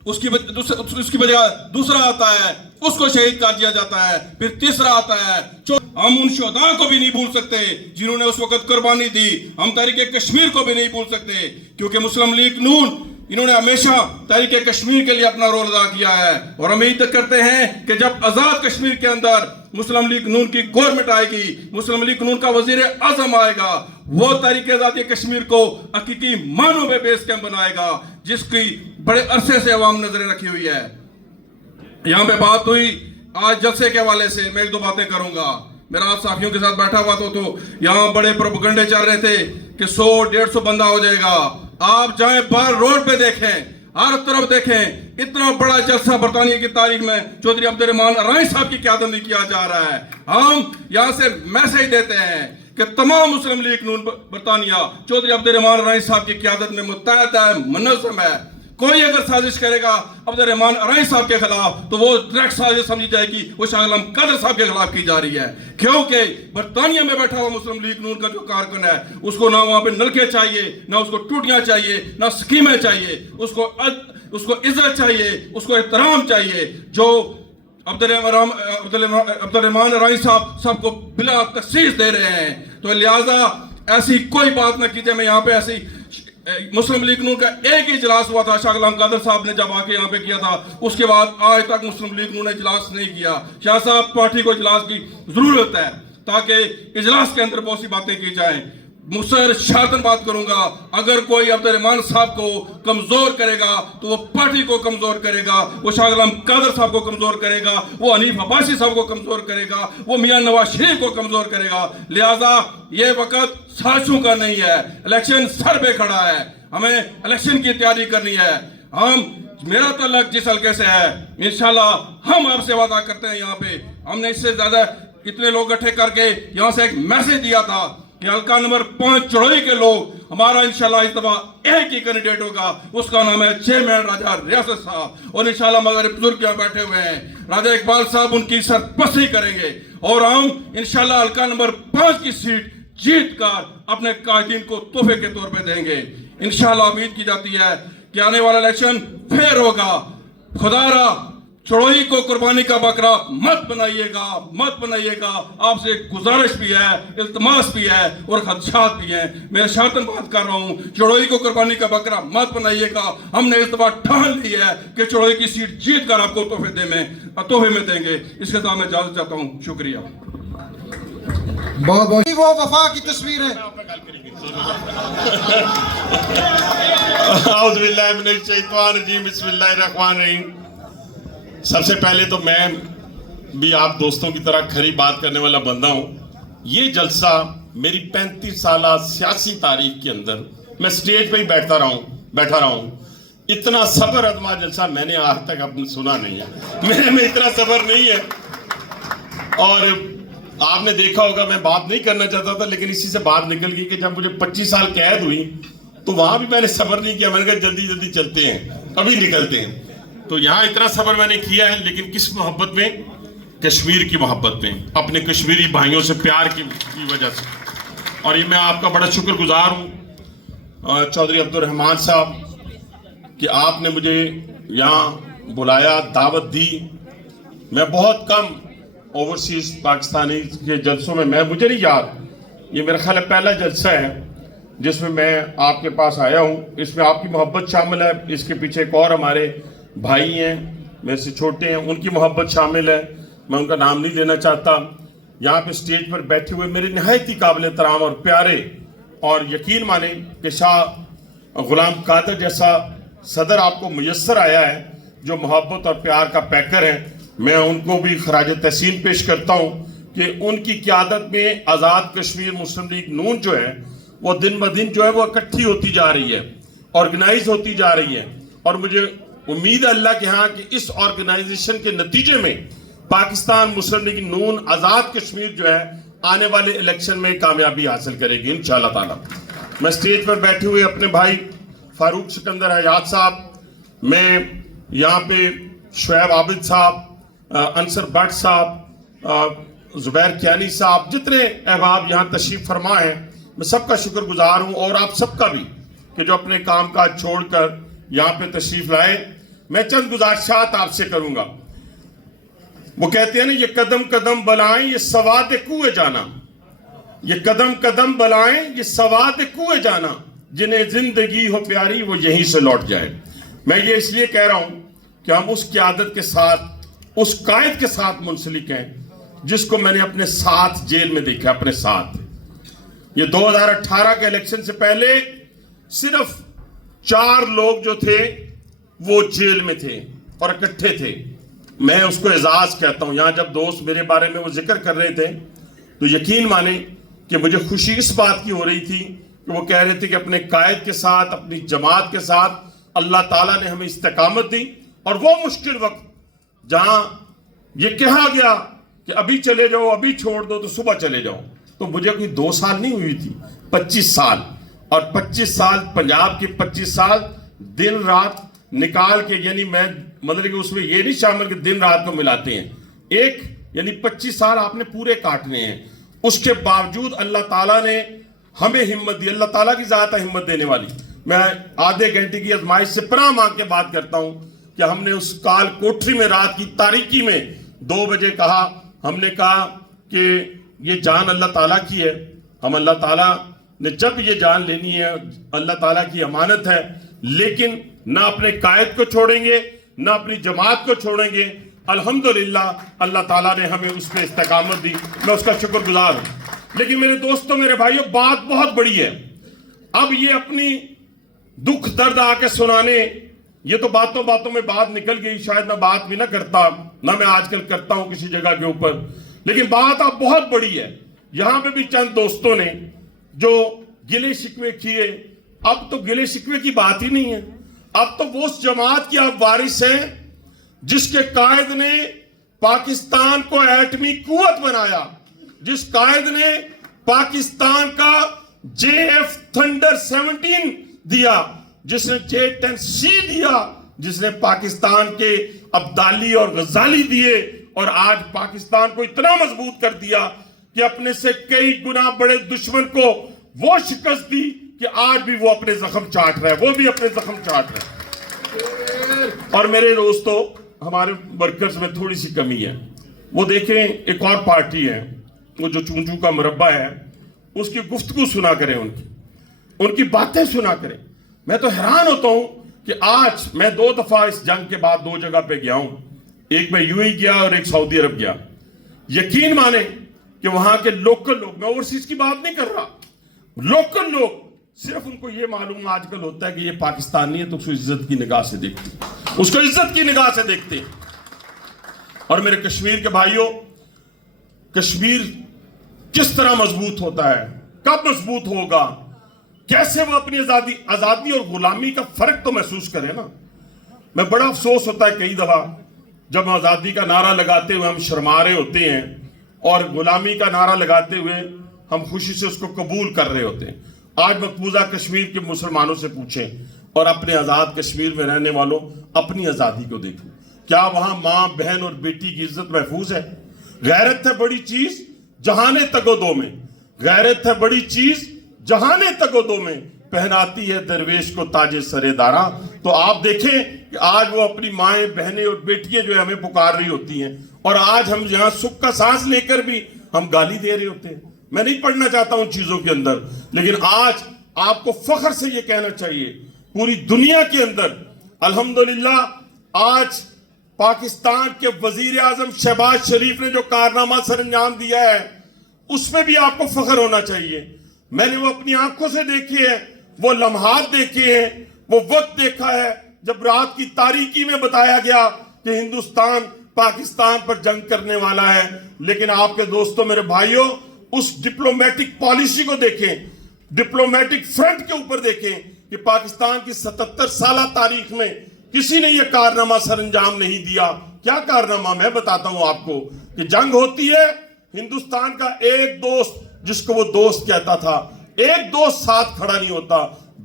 اس کی بجائے دوسرا آتا ہے، اس کو شہید کر دیا جاتا ہے، پھر تیسرا آتا ہے۔ ہم ان شہداء کو بھی نہیں بھول سکتے جنہوں نے اس وقت قربانی دی، ہم تحریک کشمیر کو بھی نہیں بھول سکتے، کیونکہ مسلم لیگ نون انہوں نے ہمیشہ تحریک کشمیر کے لیے اپنا رول ادا کیا ہے، اور ہم امید کرتے ہیں کہ جب آزاد کشمیر کے اندر مسلم لیگ نون کی گورنمنٹ آئے گی، مسلم لیگ نون کا وزیر اعظم آئے گا، وہ تحریک آزادی کشمیر کو حقیقی معنوں میں بیس کیمپ بنائے گا، جس کی بڑے عرصے سے عوام نظریں رکھی ہوئی ہے۔ یہاں پہ بات ہوئی آج جلسے کے حوالے سے، میں 1-2 باتیں کروں گا۔ میرا آپ صحافیوں کے ساتھ بیٹھا ہوا تو یہاں بڑے پروپیگنڈے چل رہے تھے کہ 100-150 بندہ ہو جائے گا۔ آپ جائیں باہر روڈ پہ دیکھیں، ہر طرف دیکھیں، اتنا بڑا جلسہ برطانیہ کی تاریخ میں چودھری عبد الرحمان ارائیں صاحب کی قیادت میں کیا جا رہا ہے۔ ہم یہاں سے میسج دیتے ہیں کہ تمام مسلم لیگ نون برطانیہ چودھری عبد الرحمان ارائیں صاحب کی قیادت میں متحد ہے، منظم ہے۔ کوئی اگر سازش کرے گا عبد الرحمان ارائیں صاحب کے خلاف تو وہ ڈائریکٹ سازش سمجھی جائے گی، وہ شاہ غلام قادر صاحب کے خلاف کی جا رہی ہے، کیونکہ برطانیہ میں بیٹھا ہوا مسلم لیگ نون کا جو کارکن ہے اس کو نہ وہاں پہ نلکے چاہیے، نہ اس کو ٹوٹیاں چاہیے، نہ سکیمیں چاہیے، اس کو عزت چاہیے، اس کو احترام چاہیے۔ جو عبد الرحمان ارائیں صاحب سب کو بلا تخصیص دے رہے ہیں، تو لہٰذا ایسی کوئی بات نہ کیجیے۔ میں یہاں پہ ایسی مسلم لیگ نون کا ایک ہی اجلاس ہوا تھا، شاہ غلام قادر صاحب نے جب آ کے یہاں پہ کیا تھا، اس کے بعد آج تک مسلم لیگ نون نے اجلاس نہیں کیا۔ شاہ صاحب، پارٹی کو اجلاس کی ضرورت ہے تاکہ اجلاس کے اندر بہت سی باتیں کی جائیں۔ مصر شاطن بات کروں گا، اگر کوئی عبد الرحمان صاحب کو کمزور کرے گا تو وہ پارٹی کو کمزور کرے گا، وہ شاہ غلام قادر صاحب کو کمزور کرے گا، وہ حنیف عباسی صاحب کو کمزور کرے گا، وہ میاں نواز شریف کو کمزور کرے گا۔ لہٰذا یہ وقت سازشوں کا نہیں ہے، الیکشن سر پہ کھڑا ہے، ہمیں الیکشن کی تیاری کرنی ہے۔ میرا تعلق جس حلقے سے ہے، انشاءاللہ ہم آپ سے وعدہ کرتے ہیں، یہاں پہ ہم نے اس سے زیادہ इतने लोग इकट्ठे करके यहाँ से एक मैसेज दिया था कि हल्का नंबर 5 चड़ोई के लोग हमारा इंशाल्लाह इस दफा एक ही कैंडिडेट होगा, उसका नाम है चेयरमैन राजा रियासत साहब, और इंशाल्लाह हमारे बुजुर्ग यहाँ बैठे हुए हैं, राजा इकबाल साहब उनकी सरपरस्ती करेंगे और हम इंशाल्लाह हल्का नंबर 5 की सीट जीत कर अपने कायदीन को तोहफे के तौर पे देंगे। इंशाल्लाह उम्मीद की जाती है कि आने वाला इलेक्शन फेयर होगा। खुदारा चड़ोई को कुर्बानी का बकरा मत बनाइएगा, मत बनाइएगा। आपसे गुजारिश भी है, इल्तमास भी है और खदशात भी हैं। मैं शातन बात कर रहा हूँ, चड़ोई को कुर्बानी का बकरा मत बनाइएगा। हमने इस दफा ठान ली है कि चड़ोई की सीट जीत कर आपको तोहफे में देंगे। इसके साथ मैं इजाजत चाहता हूँ। शुक्रिया। बहुत बहुत वो वफा की तस्वीर है। सबसे पहले तो मैं भी आप दोस्तों की तरह खरी बात करने वाला बंदा हूँ। ये जलसा मेरी 35 साल सियासी तारीख के अंदर मैं स्टेज पे ही बैठा रहा हूँ। इतना सब्र अदमा जलसा मैंने आज तक अपने सुना नहीं है। मेरे में इतना सब्र नहीं है। और आपने देखा होगा मैं बात नहीं करना चाहता था, लेकिन इसी से बात निकल गई कि जब मुझे 25 साल कैद हुई तो वहां भी मैंने सब्र नहीं किया। मैंने कहा जल्दी जल्दी चलते हैं, अभी निकलते हैं। तो यहाँ इतना सब्र मैंने किया है, लेकिन किस मोहब्बत में? कश्मीर की मोहब्बत में, अपने कश्मीरी भाइयों से प्यार की वजह से। और ये मैं आपका बड़ा शुक्रगुजार हूँ चौधरी अब्दुर्रहमान साहब कि आपने मुझे यहाँ बुलाया, दावत दी। मैं बहुत कम ओवरसीज पाकिस्तानी के जलसों में, मुझे नहीं याद, ये मेरा ख्याल है पहला जलसा है जिसमें मैं आपके पास आया हूँ। इसमें आपकी मोहब्बत शामिल है, इसके पीछे एक और हमारे भाई हैं मेरे से छोटे हैं, उनकी मोहब्बत शामिल है। मैं उनका नाम नहीं लेना चाहता। यहाँ पे स्टेज पर बैठे हुए मेरे नहायत ही काबिल एहतराम और प्यारे, और यकीन माने कि शाह गुलाम कादर जैसा सदर आपको मुयस्सर आया है जो मोहब्बत और प्यार का पैकर है। मैं उनको भी खराज तहसीन पेश करता हूँ कि उनकी क़यादत में आज़ाद कश्मीर मुस्लिम लीग नून जो है वो दिन ब दिन जो है वो इकट्ठी होती जा रही है, ऑर्गेनाइज होती जा रही है। और मुझे उम्मीद है अल्लाह के यहाँ कि इस ऑर्गेनाइजेशन के नतीजे में पाकिस्तान मुस्लिम लीग नून आज़ाद कश्मीर जो है आने वाले इलेक्शन में कामयाबी हासिल करेगी इंशाअल्लाह ताला। मैं स्टेज पर बैठे हुए अपने भाई फारूक सिकंदर हयात साहब, मैं यहाँ पे शुएब आबिद साहब, अंसर भट्ट साहब, जुबैर कियानी साहब, जितने अहबाब यहाँ तशरीफ फरमा हैं, मैं सबका शुक्रगुजार हूँ। और आप सबका भी कि जो अपने काम काज छोड़कर यहाँ पे तशरीफ लाए। मैं चंद गुजारिशात आपसे करूंगा। वो कहते हैं ना, ये कदम कदम बलाएं ये सवाद कुएं जाना, ये कदम कदम बलाएं ये सवाद कुएं जाना, जिन्हें जिंदगी हो प्यारी वो यहीं से लौट जाए। मैं ये इसलिए कह रहा हूं कि हम उस क़यादत के साथ, उस कायद के साथ मुंसलिक हैं जिसको मैंने अपने साथ जेल में देखा, अपने साथ। ये 2018 के इलेक्शन से पहले सिर्फ 4 लोग जो थे वो जेल में थे और इकट्ठे थे। मैं उसको एजाज कहता हूं। यहां जब दोस्त मेरे बारे में वो जिक्र कर रहे थे तो यकीन माने कि मुझे खुशी इस बात की हो रही थी कि वो कह रहे थे कि अपने कायद के साथ, अपनी जमात के साथ अल्लाह ताला ने हमें इस्तेकामत दी। और वो मुश्किल वक्त जहां ये कहा गया कि अभी चले जाओ, अभी छोड़ दो तो सुबह चले जाओ, तो मुझे कोई 2 साल नहीं हुई थी, 25 साल। और 25 साल पंजाब के 25 साल दिन रात निकाल के, यानी मैं मतलब कि उसमें ये नहीं शामिल कि दिन रात को मिलाते हैं, एक यानी 25 साल आपने पूरे काटने हैं। उसके बावजूद अल्लाह ताला ने हमें हिम्मत दी। अल्लाह ताला की ज़ात है हिम्मत देने वाली। मैं आधे घंटे की आजमाइश से पनाह मांग के बात करता हूं कि हमने उस काल कोठरी में रात की तारीकी में 2 बजे कहा, हमने कहा कि ये जान अल्लाह ताला की है, हम अल्लाह ताला ने जब ये जान लेनी है अल्लाह ताला की अमानत है, लेकिन ना अपने कायद को छोड़ेंगे ना अपनी जमात को छोड़ेंगे। अल्हम्दुलिल्लाह अल्लाह ताला ने हमें उस पर इस्तेकामत दी, मैं उसका शुक्रगुजार हूँ। लेकिन मेरे दोस्तों, मेरे भाइयों, बात बहुत बड़ी है। अब ये अपनी दुख दर्द आके सुनाने, ये तो बातों बातों में बात निकल गई, शायद मैं बात भी ना करता, ना मैं आजकल करता हूं किसी जगह के ऊपर, लेकिन बात अब बहुत बड़ी है। यहां पे भी चंद दोस्तों ने जो गिले शिकवे किए, अब तो गिले शिकवे की बात ही नहीं है। अब तो वो उस जमात की आप वारिस हैं जिसके कायद ने पाकिस्तान को एटमी कुव्वत बनाया, जिस कायद ने पाकिस्तान का JF थंडर 17 दिया, जिसने J10C दिया, जिसने पाकिस्तान के अब्दाली और गजाली दिए, और आज पाकिस्तान को इतना मजबूत कर दिया कि अपने से कई गुना बड़े दुश्मन को वो शिकस्त दी कि आज भी वो अपने जख्म चाट रहा है, वो भी अपने जख्म चाट रहा है। और मेरे दोस्तों, हमारे वर्कर्स में थोड़ी सी कमी है। वो देखें, एक और पार्टी है, वो जो चूंचू का मुरब्बा है, उसकी गुफ्तगू सुना करें, उनकी बातें सुना करें। मैं तो हैरान होता हूं कि आज मैं 2 दफा इस जंग के बाद 2 जगह पे गया हूं, एक मैं यूएई गया और एक सऊदी अरब गया। यकीन माने कि वहां के लोकल लोग, मैं ओवरसीज की बात नहीं कर रहा, लोकल लोग, सिर्फ उनको ये मालूम आजकल होता है कि ये पाकिस्तानी है तो उसको इज्जत की निगाह से देखते हैं, उसको इज्जत की निगाह से देखते हैं। और मेरे कश्मीर के भाइयों, कश्मीर किस तरह मजबूत होता है, कब मजबूत होगा, कैसे वो अपनी आजादी और गुलामी का फर्क तो महसूस करे ना। मैं बड़ा अफसोस होता है कई दफा जब हम आजादी का नारा लगाते हुए हम शर्मा रहे होते हैं और गुलामी का नारा लगाते हुए हम खुशी से उसको कबूल कर रहे होते हैं। आज मकबूजा कश्मीर के मुसलमानों से पूछें और अपने आजाद कश्मीर में रहने वालों, अपनी आजादी को देखो, क्या वहां मां, बहन और बेटी की इज्जत महफूज है? गैरत है बड़ी चीज जहाने तगोदो में, गैरत है बड़ी चीज जहाने तगोदो में, पहनाती है दरवेश को ताजे सरेदारा। तो आप देखें कि आज वो अपनी माएं, बहनें और बेटियां जो है हमें पुकार रही होती हैं, और आज हम यहां सुख का सांस लेकर भी हम गाली दे रहे होते हैं। मैं नहीं पढ़ना चाहता हूं चीजों के अंदर, लेकिन आज आपको फख्र से ये कहना चाहिए, पूरी दुनिया के अंदर अल्हम्दुलिल्लाह आज पाकिस्तान के वजीर आजम शहबाज शरीफ ने जो कारनामा सरंजाम दिया है, उसमें भी आपको फख्र होना चाहिए। मैंने वो अपनी आंखों से देखे हैं, वो लम्हात देखे हैं, वो वक्त देखा है जब रात की तारीकी में बताया गया कि हिंदुस्तान पाकिस्तान पर जंग करने वाला है। लेकिन आपके दोस्तों, मेरे भाइयों, उस डिप्लोमेटिक पॉलिसी को देखें, डिप्लोमेटिक फ्रंट के ऊपर देखें कि पाकिस्तान की 77 साल तारीख में किसी ने यह कारनामा सरंजाम नहीं दिया। क्या कारनामा? मैं बताता हूं आपको कि जंग होती है, हिंदुस्तान का एक दोस्त, जिसको वो दोस्त कहता था, एक दोस्त साथ खड़ा नहीं होता।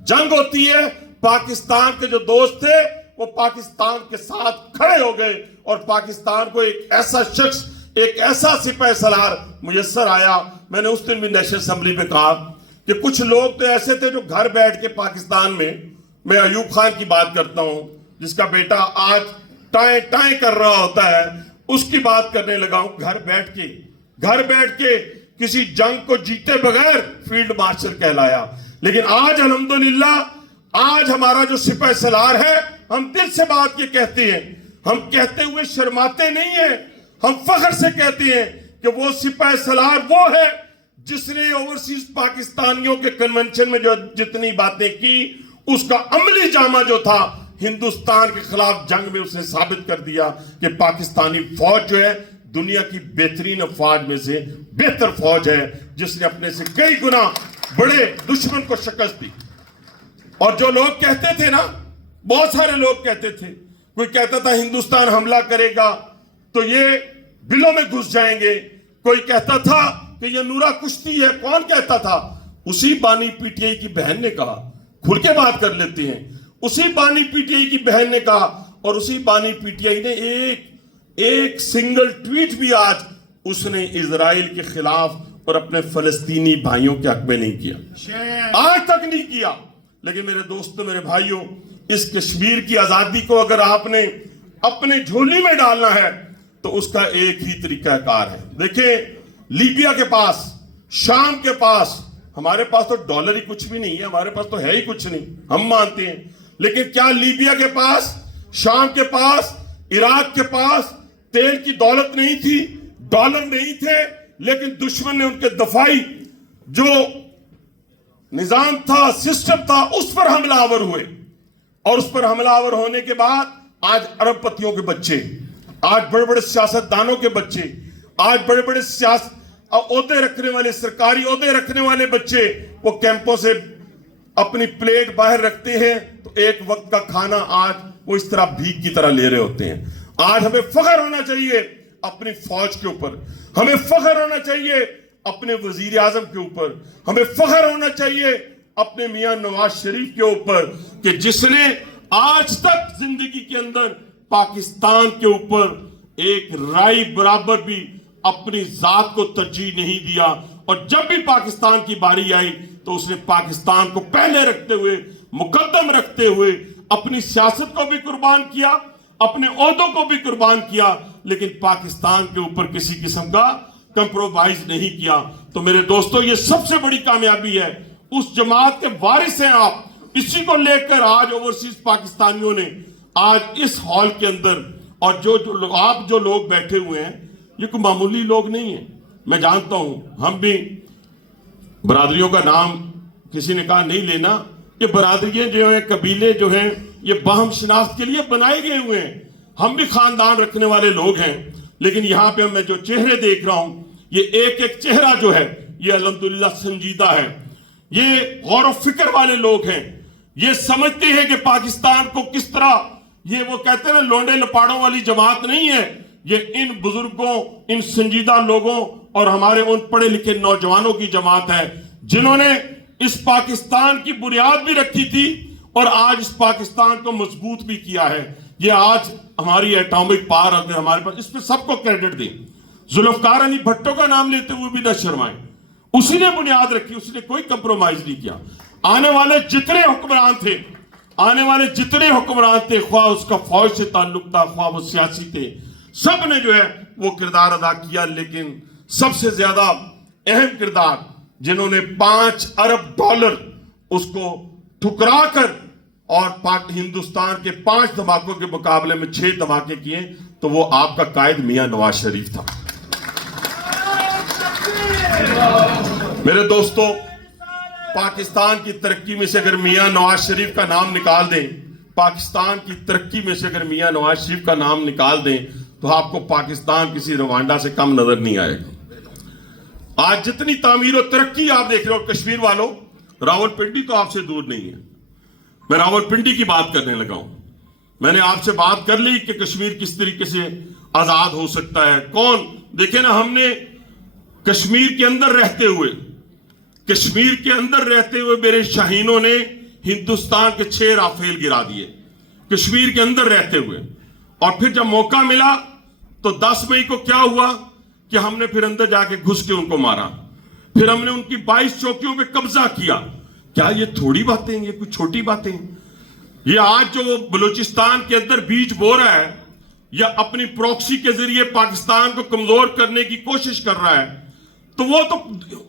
जंग होती है, पाकिस्तान के जो दोस्त थे वो पाकिस्तान के साथ खड़े हो गए, और पाकिस्तान को एक ऐसा शख्स, एक ऐसा सिपाही सलार मुयस्सर आया। मैंने उस दिन भी नेशनल असेंबली पे कहा कि कुछ लोग तो ऐसे थे जो घर बैठ के पाकिस्तान में, मैं अयूब खान की बात करता हूं, जिसका बेटा आज टाएं टाएं कर रहा होता है, उसकी बात करने लगा हूं। घर बैठ के किसी जंग को जीते बगैर फील्ड मार्शल कहलाया। लेकिन आज अल्हम्दुलिल्लाह, आज हमारा जो सिपाही सलार है, हम दिल से बात ये कहते हैं, हम कहते हुए शर्माते नहीं है, हम फख्र से कहते हैं कि वो सिपाही सलार वो है जिसने ओवरसीज पाकिस्तानियों के कन्वेंशन में जो जितनी बातें की, उसका अमली जामा जो था हिंदुस्तान के खिलाफ जंग में उसने साबित कर दिया कि पाकिस्तानी फौज जो है दुनिया की बेहतरीन फौज में से बेहतर फौज है, जिसने अपने से कई गुना बड़े दुश्मन को शिकस्त दी। और जो लोग कहते थे ना, बहुत सारे लोग कहते थे, कोई कहता था हिंदुस्तान हमला करेगा तो ये बिलों में घुस जाएंगे, कोई कहता था कि ये नूरा कुश्ती है। कौन कहता था? उसी बानी पीटीआई की बहन ने कहा, खुल के बात कर लेते हैं, उसी बानी पीटीआई की बहन ने कहा, और उसी बानी पीटीआई ने एक सिंगल ट्वीट भी आज उसने इजराइल के खिलाफ और अपने फलस्तीनी भाइयों के हक में नहीं किया, आज तक नहीं किया। लेकिन मेरे दोस्तों, मेरे भाइयों, इस कश्मीर की आजादी को अगर आपने अपने झोली में डालना है तो उसका एक ही तरीकाकार है। देखें, लीबिया के पास, शाम के पास, हमारे पास तो डॉलर ही कुछ भी नहीं है, हमारे पास तो है ही कुछ नहीं, हम मानते हैं। लेकिन क्या लीबिया के पास, शाम के पास, इराक के पास तेल की दौलत नहीं थी, डॉलर नहीं थे? लेकिन दुश्मन ने उनके दफाई जो निजाम था, सिस्टम था, उस पर हमलावर हुए, और उस पर हमलावर होने के बाद आज अरबपतियों के बच्चे, आज बड़े बड़े सियासतदानों के बच्चे, आज बड़े बड़े ओहदे रखने वाले, सरकारी ओहदे रखने वाले बच्चे, वो कैंपों से अपनी प्लेट बाहर रखते हैं तो एक वक्त का खाना आज वो इस तरह भीख की तरह ले रहे होते हैं। आज हमें फख्र होना चाहिए अपनी फौज के ऊपर, हमें फख्र होना चाहिए अपने वजीर आजम के ऊपर, हमें फख्र होना चाहिए अपने मियां नवाज शरीफ के ऊपर कि जिसने आज तक जिंदगी के अंदर पाकिस्तान के ऊपर एक राई बराबर भी अपनी जात को तरजीह नहीं दिया, और जब भी पाकिस्तान की बारी आई तो उसने पाकिस्तान को पहले रखते हुए, मुकद्दम रखते हुए अपनी सियासत को भी कुर्बान किया, अपने ओहदों को भी कुर्बान किया, लेकिन पाकिस्तान के ऊपर किसी किस्म का कंप्रोमाइज नहीं किया। तो मेरे दोस्तों, ये सबसे बड़ी कामयाबी है, उस जमात के वारिस हैं आप। इसी को लेकर आज ओवरसीज पाकिस्तानियों ने आज इस हॉल के अंदर, और जो लोग बैठे हुए हैं, ये कोई मामूली लोग नहीं है। मैं जानता हूं, हम भी बरादरियों का नाम किसी ने कहा नहीं लेना, ये बरादरियां जो हैं, कबीले जो हैं, ये बाहम शनाख्त के लिए बनाए गए हुए हैं। हम भी खानदान रखने वाले लोग हैं, लेकिन यहाँ पे मैं जो चेहरे देख रहा हूं, ये एक एक चेहरा जो है ये अल्हम्दुलिल्लाह संजीदा है। ये गौर व फिक्र वाले लोग हैं, ये समझते हैं कि पाकिस्तान को किस तरह, ये वो कहते हैं ना लोंडे लपाड़ों वाली जमात नहीं है, ये इन बुजुर्गों, इन संजीदा लोगों और हमारे उन पढ़े लिखे नौजवानों की जमात है जिन्होंने इस पाकिस्तान की बुनियाद भी रखी थी और आज इस पाकिस्तान को मजबूत भी किया है। ये आज हमारी एटॉमिक पावर अगर हमारे पास, इस पे सबको क्रेडिट दें। जुल्फकार अली भट्टो का नाम लेते हुए भी न शर्माएं, उसी ने बुनियाद रखी, उसने कोई कंप्रोमाइज नहीं किया। आने वाले जितने हुक्मरान थे, ख्वाह उसका फौज से ताल्लुक था, ख्वाह वो सियासी थे, सब ने जो है वो किरदार अदा किया। लेकिन सबसे ज्यादा अहम किरदार जिन्होंने $5 अरब उसको ठुकरा कर और हिंदुस्तान के 5 धमाकों के मुकाबले में 6 धमाके किए, तो वो आपका कायद मियां नवाज शरीफ था। मेरे दोस्तों, पाकिस्तान की तरक्की में से अगर मियां नवाज शरीफ का नाम निकाल दें, पाकिस्तान की तरक्की में से अगर मियां नवाज शरीफ का नाम निकाल दें, तो आपको पाकिस्तान किसी रवांडा से कम नजर नहीं आएगा। आज जितनी तामीर और तरक्की आप देख रहे हो, कश्मीर वालों, रावलपिंडी तो आपसे दूर नहीं है। मैं रावलपिंडी की बात करने लगा हूं। मैंने आपसे बात कर ली कि कश्मीर किस तरीके से आजाद हो सकता है। कौन देखे ना, हमने कश्मीर के अंदर रहते हुए मेरे शाहीनों ने हिंदुस्तान के 6 राफेल गिरा दिए, कश्मीर के अंदर रहते हुए। और फिर जब मौका मिला तो 10 मई को क्या हुआ कि हमने फिर अंदर जाके घुस के उनको मारा, फिर हमने उनकी 22 चौकियों पे कब्जा किया। क्या ये थोड़ी बातें, ये कुछ छोटी बातें? ये आज जो वो बलूचिस्तान के अंदर बीज बो रहा है या अपनी प्रॉक्सी के जरिए पाकिस्तान को कमजोर करने की कोशिश कर रहा है, तो वो तो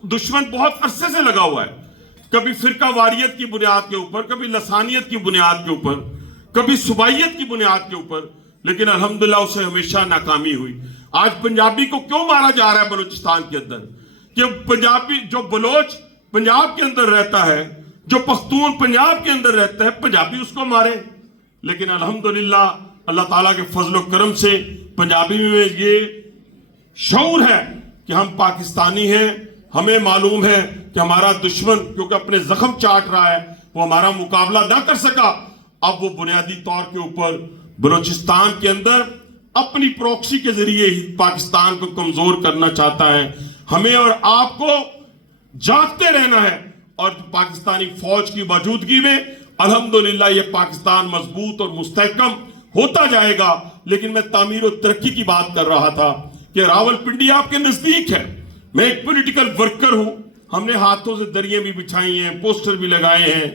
दुश्मन बहुत अरसे से लगा हुआ है। कभी फिरका वारियत की बुनियाद के ऊपर, कभी लसानियत की बुनियाद के ऊपर, कभी सुबाइयत की बुनियाद के ऊपर, लेकिन अल्हम्दुलिल्लाह उसे हमेशा नाकामी हुई। आज पंजाबी को क्यों मारा जा रहा है बलूचिस्तान के अंदर? कि पंजाबी, जो बलोच पंजाब के अंदर रहता है, जो पख्तून पंजाब के अंदर रहता है, पंजाबी उसको मारे। लेकिन अल्हम्दुलिल्लाह अल्लाह ताला के फजल करम से पंजाबी में ये शऊर है कि हम पाकिस्तानी हैं, हमें मालूम है कि हमारा दुश्मन क्योंकि अपने जख्म चाट रहा है, वो हमारा मुकाबला ना कर सका। अब वो बुनियादी तौर के ऊपर बलूचिस्तान के अंदर अपनी प्रॉक्सी के जरिए ही पाकिस्तान को कमजोर करना चाहता है। हमें और आपको जागते रहना है और पाकिस्तानी फौज की मौजूदगी में अल्हम्दुलिल्लाह ये पाकिस्तान मजबूत और मुस्तहकम होता जाएगा। लेकिन मैं तामीर और तरक्की की बात कर रहा था कि रावलपिंडी आपके नजदीक है। मैं एक पॉलिटिकल वर्कर हूं, हमने हाथों से दरियां भी बिछाई हैं, पोस्टर भी लगाए हैं,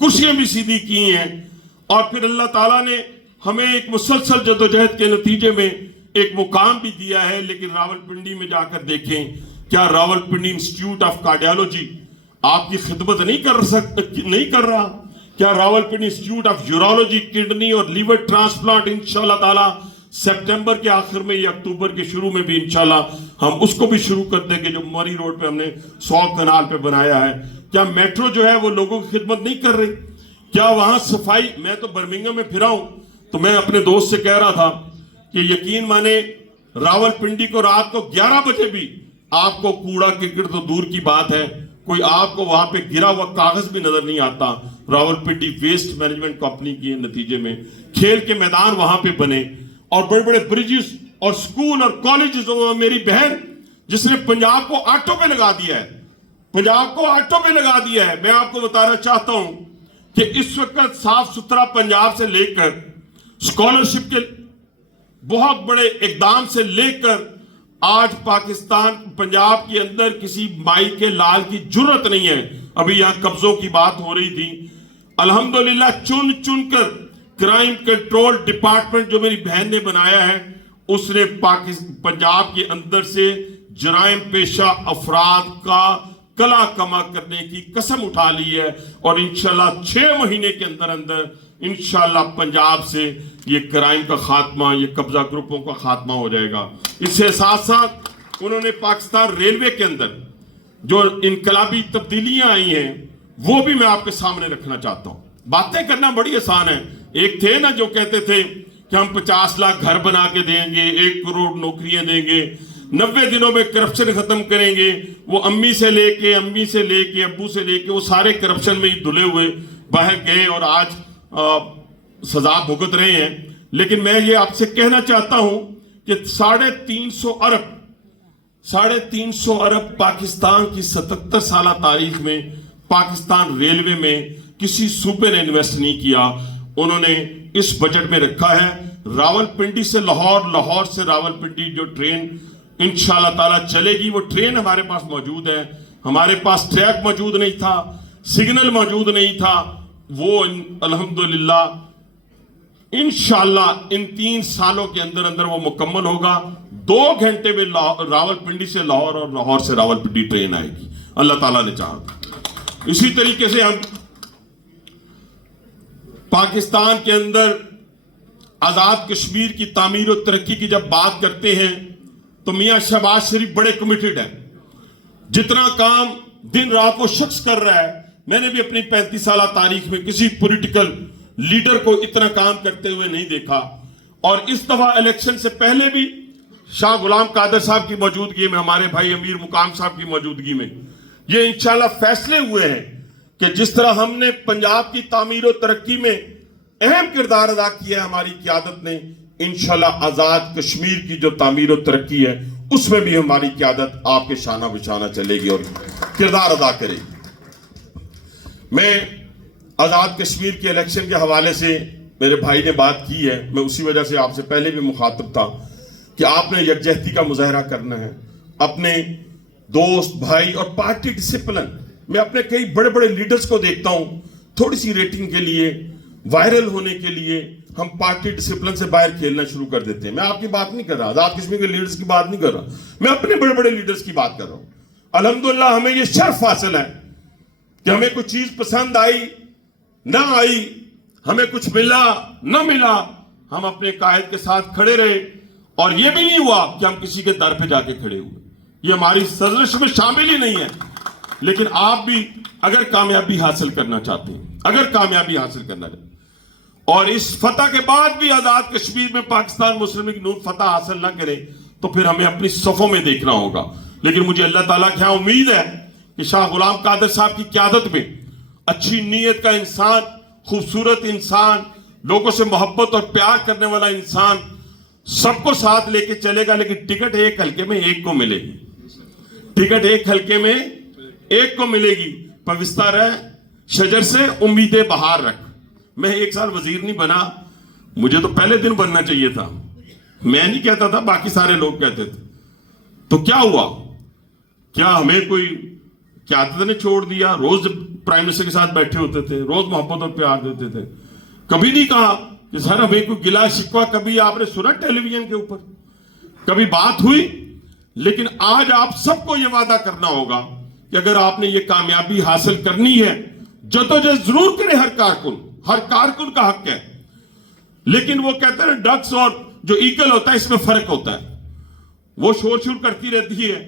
कुर्सियां भी सीधी की हैं, और फिर अल्लाह ताला ने हमें एक मुसलसल जदोजहद के नतीजे में एक मुकाम भी दिया है। लेकिन रावलपिंडी में जाकर देखें, क्या रावलपिंडी इंस्टीट्यूट ऑफ कार्डियोलॉजी आपकी खिदमत नहीं कर रहा? क्या Rawalpindi institute of urology, kidney और लीवर ट्रांसप्लांट इंशाल्लाह ताला सितंबर के आखिर में या अक्टूबर के शुरू में भी इंशाल्लाह हम उसको भी शुरू कर देंगे, जो मरी रोड पे हमने 100 कनाल पे बनाया है। क्या मेट्रो जो है वो लोगों की खिदमत नहीं कर रही? क्या वहां सफाई? मैं तो बर्मिंघम में फिरा हूं, तो मैं अपने दोस्त से कह रहा था कि यकीन माने रावलपिंडी को रात को 11 बजे भी आपको कूड़ा कीचड़ तो दूर की बात है, कोई आपको वहां पे गिरा हुआ कागज भी नजर नहीं आता। रावलपिंडी वेस्ट मैनेजमेंट कंपनी के नतीजे में खेल के मैदान वहां पे बने और बड़े बड़े ब्रिजेस اور स्कूल और कॉलेज, मेरी बहन जिसने पंजाब को ऑटो पे लगा दिया है, पंजाब को ऑटो पे लगा दिया है। मैं आपको बताना चाहता हूं कि इस वक्त साफ सुथरा पंजाब से लेकर स्कॉलरशिप के बहुत बड़े इकदाम से लेकर आज पाकिस्तान पंजाब के अंदर किसी माई के लाल की जरूरत नहीं है। अभी यहां कब्जों की बात हो रही थी, अल्हम्दुलिल्लाह चुन चुन कर क्राइम कंट्रोल डिपार्टमेंट जो मेरी बहन ने बनाया है, उसने पंजाब के अंदर से जराइम पेशा अफराद का कला कमा करने की कसम उठा ली है और इंशाल्लाह 6 महीने के अंदर अंदर इंशाल्लाह पंजाब से ये क्राइम का खात्मा, ये कब्जा ग्रुपों का खात्मा हो जाएगा। इससे साथ साथ उन्होंने पाकिस्तान रेलवे के अंदर जो इनकलाबी तब्दीलियां आई हैं वो भी मैं आपके सामने रखना चाहता हूं। बातें करना बड़ी आसान है। एक थे ना जो कहते थे कि हम 50 लाख घर बना के देंगे, 1 करोड़ नौकरियां देंगे, 90 दिनों में करप्शन खत्म करेंगे। वो अम्मी से लेके अब्बू से लेके वो सारे करप्शन में ही धुले हुए बाहर गए और आज सजा भुगत रहे हैं। लेकिन मैं ये आपसे कहना चाहता हूं कि 350 अरब पाकिस्तान की 77 साल तारीख में पाकिस्तान रेलवे में किसी सूबे ने इन्वेस्ट नहीं किया। उन्होंने इस बजट में रखा है रावलपिंडी से लाहौर, लाहौर से रावलपिंडी जो ट्रेन इंशाल्लाह ताला चलेगी, वो ट्रेन हमारे पास मौजूद है। हमारे पास ट्रैक मौजूद नहीं था, सिग्नल मौजूद नहीं था, वो अल्हम्दुलिल्लाह इंशाल्लाह इन 3 सालों के अंदर अंदर वो मुकम्मल होगा। 2 घंटे में रावलपिंडी से लाहौर और लाहौर से रावलपिंडी ट्रेन आएगी, अल्लाह ताला ने चाहा। इसी तरीके से हम पाकिस्तान के अंदर आजाद कश्मीर की तामीर और तरक्की की जब बात करते हैं तो मियां शहबाज शरीफ बड़े कमिटेड है। जितना काम दिन रात वो शख्स कर रहा है, मैंने भी अपनी 35 साल तारीख में किसी पॉलिटिकल लीडर को इतना काम करते हुए नहीं देखा। और इस दफा इलेक्शन से पहले भी शाह गुलाम कादर साहब की मौजूदगी में, हमारे भाई अमीर मुकाम साहब की मौजूदगी में ये इंशाल्लाह फैसले हुए हैं कि जिस तरह हमने पंजाब की तामीर और तरक्की में अहम किरदार अदा किया है हमारी क़यादत ने, इंशाल्लाह आजाद कश्मीर की जो तामीर और तरक्की है उसमें भी हमारी क़यादत आपके शाना बिशाना चलेगी और किरदार अदा करेगी। मैं आजाद कश्मीर के इलेक्शन के हवाले से मेरे भाई ने बात की है, मैं उसी वजह से आपसे पहले भी मुखातिब था कि आपने यकजहती का मुजाहरा करना है, अपने दोस्त भाई और पार्टी डिसिप्लिन। मैं अपने कई बड़े बड़े लीडर्स को देखता हूं, थोड़ी सी रेटिंग के लिए, वायरल होने के लिए हम पार्टी डिसिप्लिन से बाहर खेलना शुरू कर देते हैं। मैं आपकी बात नहीं कर रहा, आजाद कश्मीर के लीडर्स की बात नहीं कर रहा, मैं अपने बड़े बड़े लीडर्स की बात कर रहा हूं। अल्हम्दुलिल्लाह हमें यह शर्फ हासिल है कि हमें कुछ चीज पसंद आई ना आई, हमें कुछ मिला ना मिला, हम अपने कायद के साथ खड़े रहे और यह भी नहीं हुआ कि हम किसी के दर पे जाके खड़े हुए। ये हमारी साजिश में शामिल ही नहीं है। लेकिन आप भी अगर कामयाबी हासिल करना चाहते हैं, अगर कामयाबी हासिल करना चाहते और इस फतह के बाद भी आजाद कश्मीर में पाकिस्तान मुस्लिम लीग नून फतह हासिल ना करे तो फिर हमें अपनी सफों में देखना होगा। लेकिन मुझे अल्लाह ताला की उम्मीद है कि शाह गुलाम कादर साहब की क़यादत में अच्छी नीयत का इंसान, खूबसूरत इंसान, लोगों से मोहब्बत और प्यार करने वाला इंसान सबको साथ लेके चलेगा। लेकिन टिकट एक हल्के में एक को मिलेगी, टिकट एक हल्के में एक को मिलेगी। पविस्तर है शजर से उम्मीदें बाहर रख। मैं 1 साल वजीर नहीं बना, मुझे तो पहले दिन बनना चाहिए था। मैं नहीं कहता था, बाकी सारे लोग कहते थे। तो क्या हुआ? क्या हमें कोई क़यादत ने छोड़ दिया? रोज प्राइम मिनिस्टर के साथ बैठे होते थे, रोज मोहब्बत और प्यार देते थे। कभी नहीं कहा कि सर हमें कोई गिला शिकवा कभी आपने सुना टेलीविजन के ऊपर? कभी बात हुई? लेकिन आज आप सबको यह वादा करना होगा कि अगर आपने ये कामयाबी हासिल करनी है, जदोजहद जरूर करें। हर कारकुन का हक है। लेकिन वो कहते हैं डक्स और जो ईगल होता है इसमें फर्क होता है। वो शोर शोर करती रहती है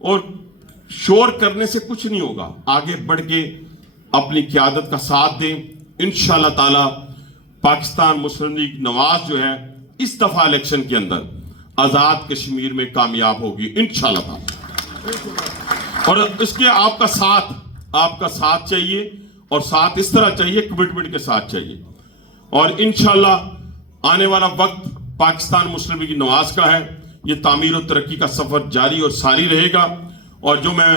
और शोर करने से कुछ नहीं होगा। आगे बढ़ के अपनी क़यादत का साथ दें। इंशाल्लाह ताला पाकिस्तान मुस्लिम लीग नवाज जो है इस दफा इलेक्शन के अंदर आजाद कश्मीर में कामयाब होगी इंशाल्लाह ताला। और इसके आपका साथ चाहिए और साथ इस तरह चाहिए, कमिटमेंट के साथ चाहिए। और इंशाल्लाह आने वाला वक्त पाकिस्तान मुस्लिम लीग नवाज का है। ये तामीर और तरक्की का सफ़र जारी और सारी रहेगा। और जो मैं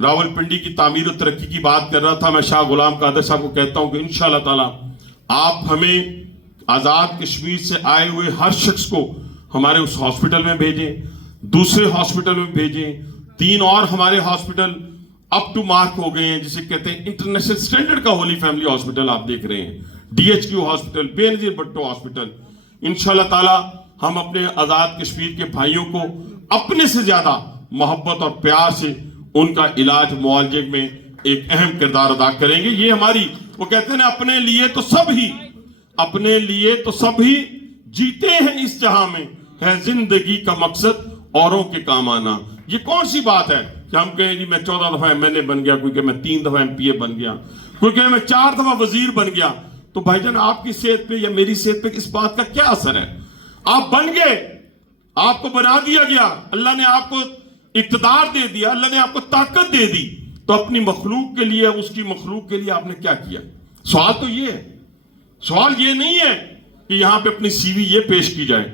रावलपिंडी की तामीर और तरक्की की बात कर रहा था, मैं शाह गुलाम कादर साहब को कहता हूँ कि इंशाअल्लाह ताला आप हमें आज़ाद कश्मीर से आए हुए हर शख्स को हमारे उस हॉस्पिटल में भेजें, दूसरे हॉस्पिटल में भेजें। 3 और हमारे हॉस्पिटल अप टू मार्क हो गए हैं, जिसे कहते हैं इंटरनेशनल स्टैंडर्ड का होली फैमिली हॉस्पिटल आप देख रहे हैं, DHQ hospital, Benazir Bhutto hospital. इंशाअल्लाह ताला हम अपने आज़ाद कश्मीर के भाइयों को अपने से ज़्यादा मोहब्बत और प्यार से उनका इलाज मुआवजे में एक अहम किरदार अदा करेंगे। ये हमारी, वो कहते हैं ना, अपने लिए तो सब ही, अपने लिए तो सब ही जीते हैं इस जहां में, है जिंदगी का मकसद औरों के काम आना। ये कौन सी बात है कि हम कहें जी मैं 14 दफा MLA बन गया, कोई कहे मैं 3 दफा MPA बन गया, कोई कहे मैं 4 दफा वजीर बन गया। तो भाईजान आपकी सेहत पे या मेरी सेहत पे इस बात का क्या असर है? आप बन गए, आपको बना दिया गया, अल्लाह ने आपको इक़्तिदार दे दिया, अल्लाह ने आपको ताकत दे दी, तो अपनी मखलूक के लिए, उसकी मखलूक के लिए आपने क्या किया? सवाल तो ये है, सवाल ये नहीं है कि यहां पे अपनी CV ये पेश की जाए।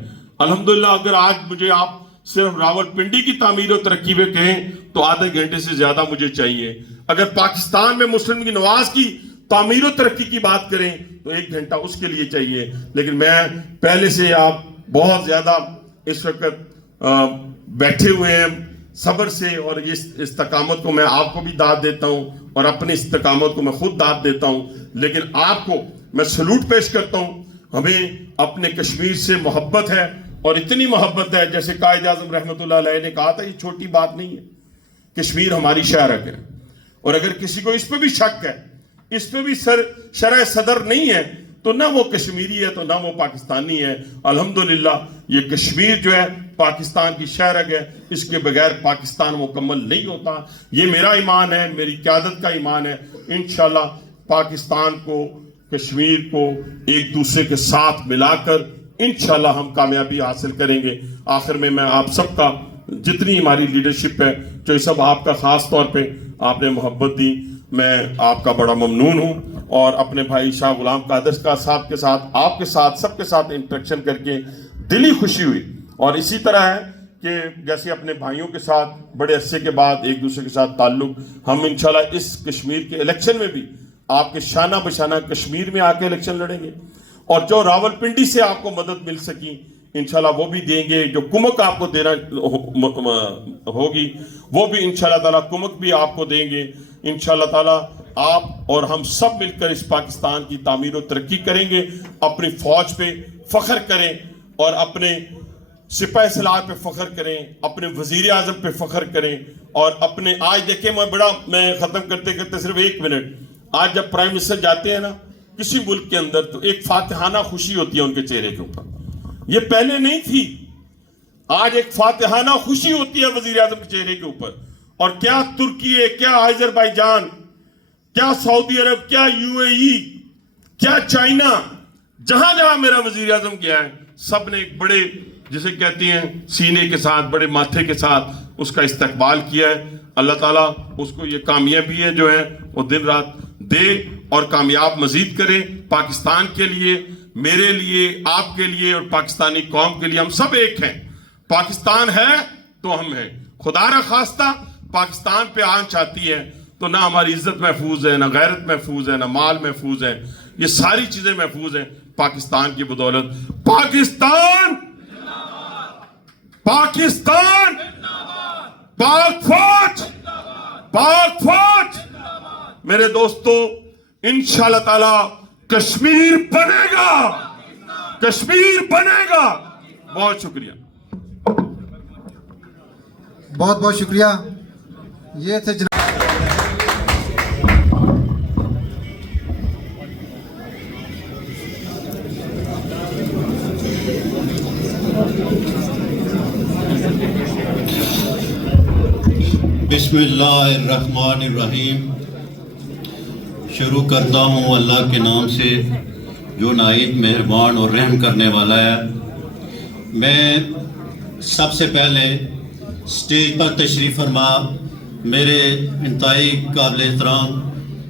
अल्हम्दुलिल्लाह अगर आज मुझे आप सिर्फ रावलपिंडी की तामीर और तरक्की में कहें तो आधे घंटे से ज्यादा मुझे चाहिए। अगर पाकिस्तान में मुस्लिम लीग नवाज की तामीर और तरक्की की बात करें तो 1 घंटा उसके लिए चाहिए। लेकिन मैं पहले से, आप बहुत ज्यादा इस वक्त बैठे हुए हैं सब्र से, और इस इस्तकामत को मैं आपको भी दाद देता हूं और अपनी इस्तकामत को मैं खुद दाद देता हूं। लेकिन आपको मैं सलूट पेश करता हूं। हमें अपने कश्मीर से मोहब्बत है, और इतनी मोहब्बत है जैसे कायद आज़म रहमतुल्लाह अलैह ने कहा था, ये छोटी बात नहीं है, कश्मीर हमारी शहरक है। और अगर किसी को इस पे भी शक है, इस पे भी शरह सदर नहीं है, तो ना वो कश्मीरी है तो ना वो पाकिस्तानी है। अल्हम्दुलिल्लाह ये कश्मीर जो है पाकिस्तान की शहरक है, इसके बगैर पाकिस्तान मुकम्मल नहीं होता। ये मेरा ईमान है, मेरी क़यादत का ईमान है। इंशाअल्लाह पाकिस्तान को, कश्मीर को एक दूसरे के साथ मिलाकर इंशाअल्लाह हम कामयाबी हासिल करेंगे। आखिर में मैं आप सबका, जितनी हमारी लीडरशिप है, जो सब आपका ख़ास तौर पे आपने मोहब्बत दी, मैं आपका बड़ा ममनून हूँ। और अपने भाई शाह गुलाम कादर साहब के साथ, आपके साथ, सबके साथ इंटरेक्शन करके दिली खुशी हुई। और इसी तरह है कि जैसे अपने भाइयों के साथ बड़े अरसे के बाद एक दूसरे के साथ ताल्लुक, हम इंशाल्लाह इस कश्मीर के इलेक्शन में भी आपके शाना बशाना कश्मीर में आके इलेक्शन लड़ेंगे। और जो रावलपिंडी से आपको मदद मिल सकी इंशाल्लाह वो भी देंगे। जो कुमक आपको देना होगी वो भी इंशाल्लाह ताला कुमक भी आपको देंगे। इंशाल्लाह ताला आप और हम सब मिलकर इस पाकिस्तान की तामीर और तरक्की करेंगे। अपनी फौज पे फख्र करें और अपने सिपाही सलार पे फख्र करें, अपने वजीर आज़म पे फख्र करें। और अपने, आज देखें, मैं ख़त्म करते करते सिर्फ 1 मिनट, आज जब प्राइम मिनिस्टर जाते हैं ना किसी मुल्क के अंदर, तो एक फातिहाना खुशी होती है उनके चेहरे के ऊपर। ये पहले नहीं थी, आज एक फातिहाना खुशी होती है वजीर आज़म के चेहरे के ऊपर। और क्या तुर्की, क्या अजरबैजान, क्या सऊदी अरब, क्या UAE, क्या चाइना, जहां जहां मेरा वजीर आज़म गया है, सब ने एक बड़े, जिसे कहते हैं सीने के साथ, बड़े माथे के साथ उसका इस्तकबाल किया है। अल्लाह ताला उसको ये कामयाबी है जो है वो दिन रात दे और कामयाब मजीद करे पाकिस्तान के लिए, मेरे लिए, आपके लिए और पाकिस्तानी कौम के लिए। हम सब एक हैं। पाकिस्तान है तो हम हैं। खुदा न खास्ता पाकिस्तान पे आंच आती है तो ना हमारी इज्जत महफूज है, ना गैरत महफूज है, ना माल महफूज है। ये सारी चीजें महफूज हैं पाकिस्तान की बदौलत। पाकिस्तान, पाकिस्तान, पाक फौज, पाक फौज। मेरे दोस्तों, इंशाअल्लाह ताला कश्मीर बनेगा, कश्मीर बनेगा। बहुत शुक्रिया, बहुत बहुत शुक्रिया। ये थे बिस्मिल्लाहिर्रहमानिर्रहीम। शुरू करता हूँ अल्लाह के नाम से जो नाइब, मेहरबान और रहम करने वाला है। मैं सबसे पहले स्टेज पर तशरीफ़ फरमा मेरे इंतहाई काबिल एहतराम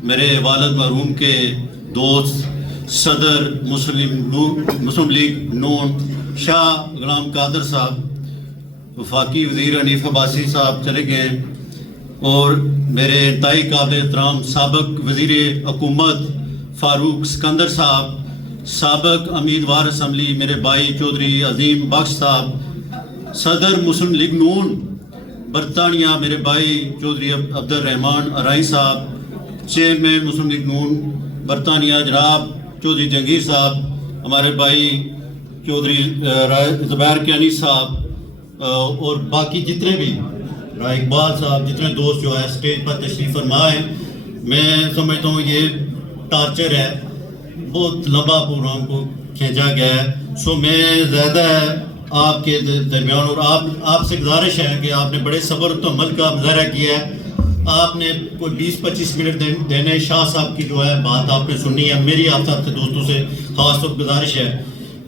मेरे वालिद मरहूम के दोस्त सदर मुस्लिम लीग नून شاہ غلام قادر صاحب, وفاقی وزیر حنیف عباسی صاحب چلے گئے, اور میرے انتہائی قابل احترام سابق وزیر حکومت فاروق سکندر صاحب, سابق امیدوار اسمبلی میرے بھائی چودھری عظیم بخش صاحب, صدر مسلم لیگ نون برطانیہ میرے بھائی چودھری عبد الرحمان ارائی صاحب, چیئرمین مسلم لیگ نون برطانیہ جناب چودھری جہانگیر صاحب, ہمارے بھائی چودھری زبیر کیانی صاحب, اور باقی جتنے بھی رائے اقبال صاحب, جتنے دوست جو ہے اسٹیج پر تشریف فرما ہیں. میں سمجھتا ہوں یہ ٹارچر ہے, بہت لمبا پروگرام کو کھینچا گیا ہے. سو میں زیادہ آپ کے درمیان, اور آپ سے گزارش ہے کہ آپ نے بڑے صبر و تحمل کا مظاہرہ کیا ہے. آپ نے کوئی 20-25 منٹ دینے, شاہ صاحب کی جو ہے بات آپ نے سننی ہے. میری آپ سب دوستوں سے خاص طور پر گزارش ہے,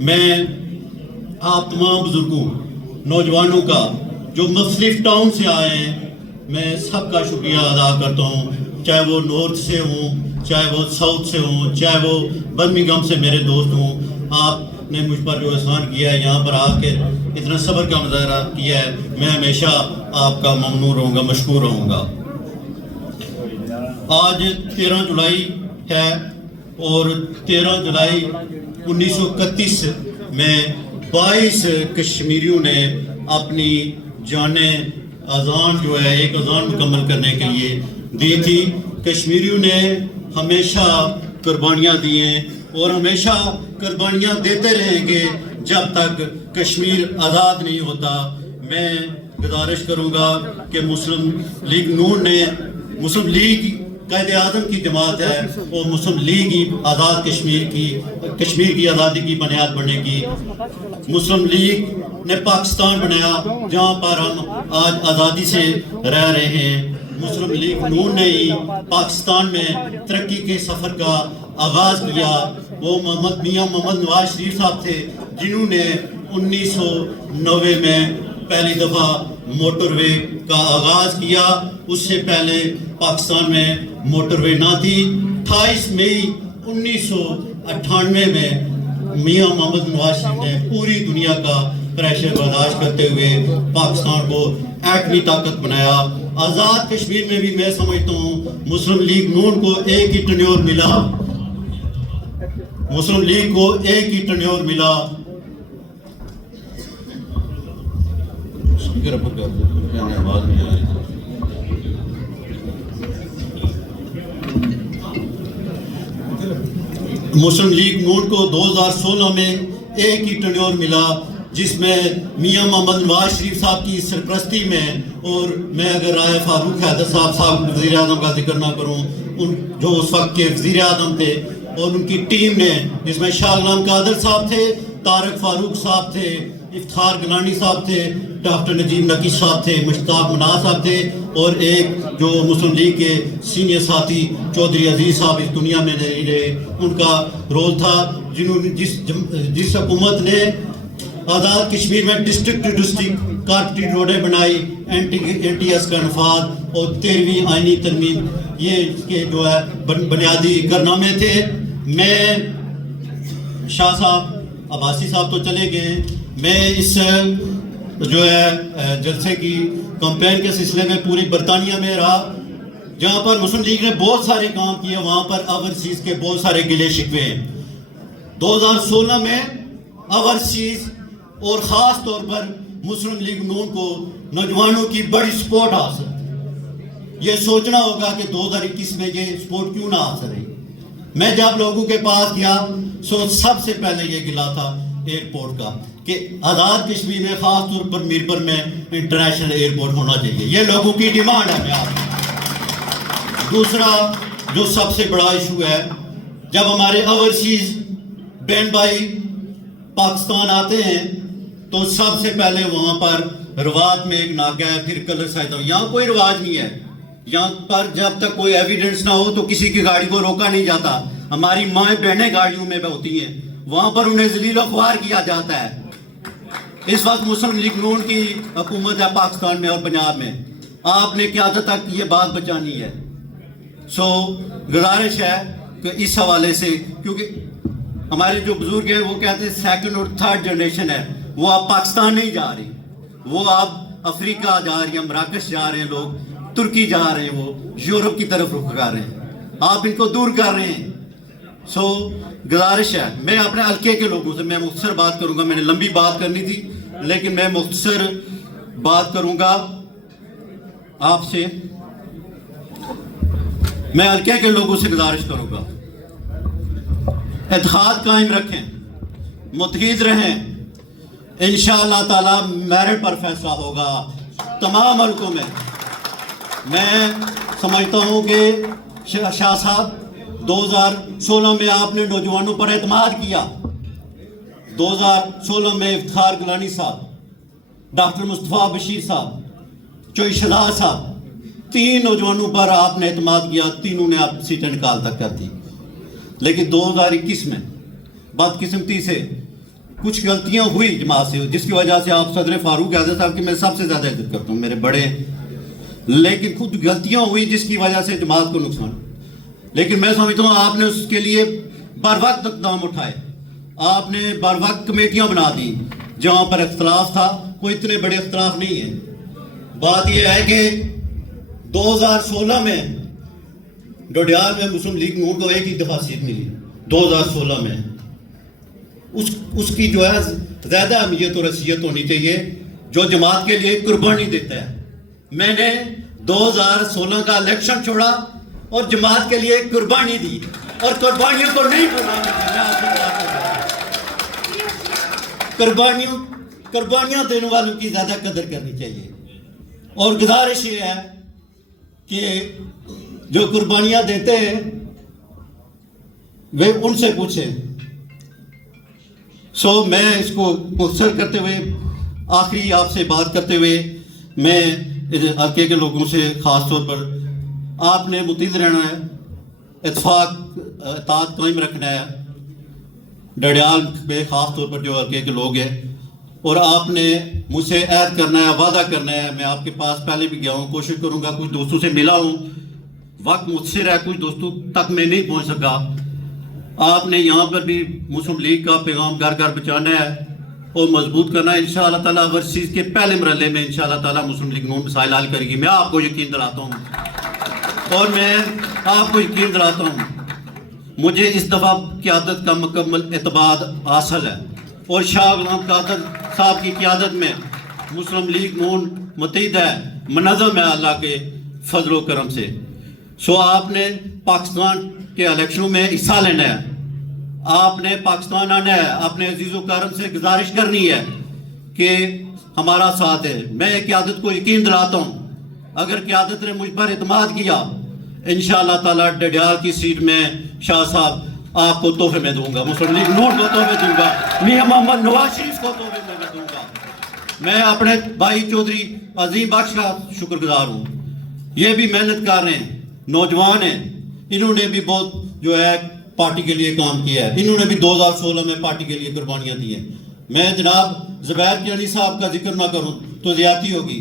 میں آپ تمام بزرگوں نوجوانوں کا جو مختلف ٹاؤن سے آئے ہیں, میں سب کا شکریہ ادا کرتا ہوں, چاہے وہ نارتھ سے ہوں, چاہے وہ ساؤتھ سے ہوں, چاہے وہ برمنگھم سے میرے دوست ہوں. آپ نے مجھ پر جو احسان کیا ہے, یہاں پر آ کے اتنا صبر کا مظاہرہ کیا ہے, میں ہمیشہ آپ کا ممنون رہوں گا, مشکور رہوں گا. آج 13 جولائی ہے, اور 13 جولائی 1931 میں 22 کشمیریوں نے اپنی جانیں اذان جو ہے ایک اذان مکمل کرنے کے لیے دی تھی. کشمیریوں نے ہمیشہ قربانیاں دی ہیں اور ہمیشہ قربانیاں دیتے رہیں گے جب تک کشمیر آزاد نہیں ہوتا. میں گزارش کروں گا کہ مسلم لیگ نون نے, مسلم لیگ قائد اعظم کی جماعت ہے, اور مسلم لیگ ہی آزاد کشمیر کی آزادی کی بنیاد بننے کی. مسلم لیگ نے پاکستان بنایا جہاں پر ہم آج آزادی سے رہ رہے ہیں. مسلم لیگ نون نے ہی پاکستان میں ترقی کے سفر کا آغاز کیا. وہ میاں محمد نواز شریف صاحب تھے جنہوں نے 1990 میں پہلی دفعہ موٹر وے کا آغاز کیا. اس سے پہلے پاکستان میں موٹر وے نہ تھی. 28 مئی 1998 میں میاں محمد نواز شریف نے پوری دنیا کا پریشر برداشت کرتے ہوئے پاکستان کو ایٹمی طاقت بنایا. آزاد کشمیر میں بھی میں سمجھتا ہوں مسلم لیگ نون کو ایک ہی ٹنیور ملا, مسلم لیگ کو ایک ہی ٹنیور ملا. مسلم لیگ نون کو 2016 میں ایک ہی ٹنیور ملا, جس میں میاں محمد نواز شریف صاحب کی سرپرستی میں, اور میں اگر رائے فاروق حیدر صاحب وزیر اعظم کا ذکر نہ کروں, ان جو اس وقت کے وزیر اعظم تھے, اور ان کی ٹیم نے, جس میں شاہ غلام قادر صاحب تھے, طارق فاروق صاحب تھے, افتخار گیلانی صاحب تھے, ڈاکٹر نجیب نقی صاحب تھے, مشتاق مناز صاحب تھے, اور ایک جو مسلم لیگ کے سینئر ساتھی چودھری عزیز صاحب اس دنیا میں نہیں رہے, ان کا رول تھا. جنہوں نے جس حکومت نے آزاد کشمیر میں ڈسٹرکٹ ٹو ڈسٹرکٹ کارپوریٹ روڈیں بنائی, این ٹی ایس کا نفاذ اور 13ویں آئینی ترمیم, یہ اس کے جو ہے بنیادی کارنامے تھے. میں شاہ صاحب عباسی صاحب تو چلے گئے, میں اس جو ہے جلسے کی کمپین کے سلسلے میں پوری برطانیہ میں رہا, جہاں پر مسلم لیگ نے بہت سارے کام کیے, وہاں پر اوورسیز کے بہت سارے گلے شکوے ہیں. 2016 میں اوورسیز اور خاص طور پر مسلم لیگ نون کو نوجوانوں کی بڑی سپورٹ حاصل. یہ سوچنا ہوگا کہ 2021 میں یہ سپورٹ کیوں نہ حاصل رہی. میں جب لوگوں کے پاس گیا سب سے پہلے یہ گلا تھا ایئرپورٹ کا, کہ آزاد کشمیر میں خاص طور پر میرپور میں انٹرنیشنل ایئرپورٹ ہونا چاہیے. یہ لوگوں کی ڈیمانڈ ہے. میں آپ دوسرا جو سب سے بڑا ایشو ہے, جب ہمارے اوورسیز بہن بھائی پاکستان آتے ہیں تو سب سے پہلے وہاں پر روات میں ایک ناکہ ہے, پھر کلر سائٹ. یہاں کوئی رواج نہیں ہے, یہاں پر جب تک کوئی ایویڈنس نہ ہو تو کسی کی گاڑی کو روکا نہیں جاتا. ہماری مائیں بہنیں گاڑیوں میں ہوتی ہیں, وہاں پر انہیں ذلیل و خوار کیا جاتا ہے. اس وقت مسلم لیگ نون کی حکومت ہے پاکستان میں اور پنجاب میں, آپ نے قیادت تک یہ بات بچانی ہے. سو گزارش ہے کہ اس حوالے سے, کیونکہ ہمارے جو بزرگ ہیں وہ کہتے ہیں سیکنڈ اور تھرڈ جنریشن ہے، وہ اب پاکستان نہیں جا رہی، وہ اب افریقہ جا رہی ہیں، مراکش جا رہے ہیں لوگ، ترکی جا رہے ہیں، وہ یورپ کی طرف رخ کر رہے ہیں، آپ ان کو دور کر رہے ہیں۔ سو گزارش ہے، میں اپنے حلقے کے لوگوں سے میں مختصر بات کروں گا، میں نے لمبی بات کرنی تھی لیکن میں مختصر بات کروں گا آپ سے۔ میں حلقے کے لوگوں سے گزارش کروں گا، اتحاد قائم رکھیں، متحد رہیں، انشاءاللہ تعالی میرٹ پر فیصلہ ہوگا تمام ملکوں میں۔ میں سمجھتا ہوں کہ شاہ صاحب 2016 میں آپ نے نوجوانوں پر اعتماد کیا، 2016 میں افتخار گیلانی صاحب، ڈاکٹر مصطفیٰ بشیر صاحب، چوئی شہزاد صاحب، 3 نوجوانوں پر آپ نے اعتماد کیا، تینوں نے آپ سیٹیں نکال تک کر دی۔ لیکن 2021 میں بدقسمتی سے کچھ غلطیاں ہوئی جماعت سے، جس کی وجہ سے آپ صدر فاروق اعظم صاحب کی میں سب سے زیادہ عزت کرتا ہوں، میرے بڑے، لیکن کچھ غلطیاں ہوئی جس کی وجہ سے جماعت کو نقصان۔ لیکن میں سمجھتا ہوں آپ نے اس کے لیے بر وقت اقدام اٹھائے، آپ نے بر وقت کمیٹیاں بنا دی جہاں پر اختلاف تھا، کوئی اتنے بڑے اختلاف نہیں ہے۔ بات یہ ہے کہ 2016 میں ڈوڈیال میں مسلم لیگ نون کو ایک ہی دفعہ سیٹ ملی 2016 میں، اس کی جو ہے زیادہ اہمیت اور حیثیت ہونی چاہیے جو جماعت کے لیے قربانی دیتا ہے۔ میں نے 2016 کا الیکشن چھوڑا اور جماعت کے لیے قربانی دی، اور قربانیوں کو نہیں قربانیاں دینے والوں کی زیادہ قدر کرنی چاہیے۔ اور گزارش یہ ہے کہ جو قربانیاں دیتے ہیں وہ ان سے پوچھیں۔ سو میں اس کو مختصر کرتے ہوئے آخری آپ سے بات کرتے ہوئے میں حلقے کے لوگوں سے خاص طور پر آپ نے متحد رہنا ہے، اتحاد قائم رکھنا ہے ڈڈیال میں، خاص طور پر جو حلقے کے لوگ ہیں، اور آپ نے مجھ سے عہد کرنا ہے، وعدہ کرنا ہے۔ میں آپ کے پاس پہلے بھی گیا ہوں، کوشش کروں گا، کچھ دوستوں سے ملا ہوں، وقت مختصر ہے، کچھ دوستوں تک میں نہیں پہنچ سکا۔ آپ نے یہاں پر بھی مسلم لیگ کا پیغام گھر گھر پہنچانا ہے اور مضبوط کرنا ہے۔ انشاءاللہ تعالیٰ ورسیز کے پہلے مرحلے میں انشاءاللہ تعالیٰ مسلم لیگ نون مسائل حل کرے گی، میں آپ کو یقین دلاتا ہوں، اور میں آپ کو یقین دلاتا ہوں مجھے اس دفعہ قیادت کا مکمل اعتماد حاصل ہے، اور شاہ غلام قادر صاحب کی قیادت میں مسلم لیگ نون متحد ہے، منظم ہے اللہ کے فضل و کرم سے۔ سو آپ نے پاکستان کے الیکشنوں میں حصہ لینا ہے، آپ نے پاکستان آنا ہے، اپنے عزیز و کرم سے گزارش کرنی ہے کہ ہمارا ساتھ ہے۔ میں قیادت کو یقین دلاتا ہوں، اگر قیادت نے مجھ پر اعتماد کیا، انشاءاللہ تعالیٰ ڈڈیال کی سیٹ میں شاہ صاحب آپ کو تحفے میں دوں گا، مسلم لیگ نون کو تحفے دوں گا، میاں محمد نواز شریف کو تحفے میں دوں گا۔ میں اپنے بھائی چودھری عظیم بخش کا شکر گزار ہوں، یہ بھی محنت کر رہے ہیں، نوجوان ہیں، انہوں نے بھی بہت جو ہے پارٹی کے لیے کام کیا ہے، انہوں نے بھی 2016 میں پارٹی کے لیے قربانیاں دی ہیں۔ میں جناب زبیر کیانی صاحب کا ذکر نہ کروں تو زیادتی ہوگی،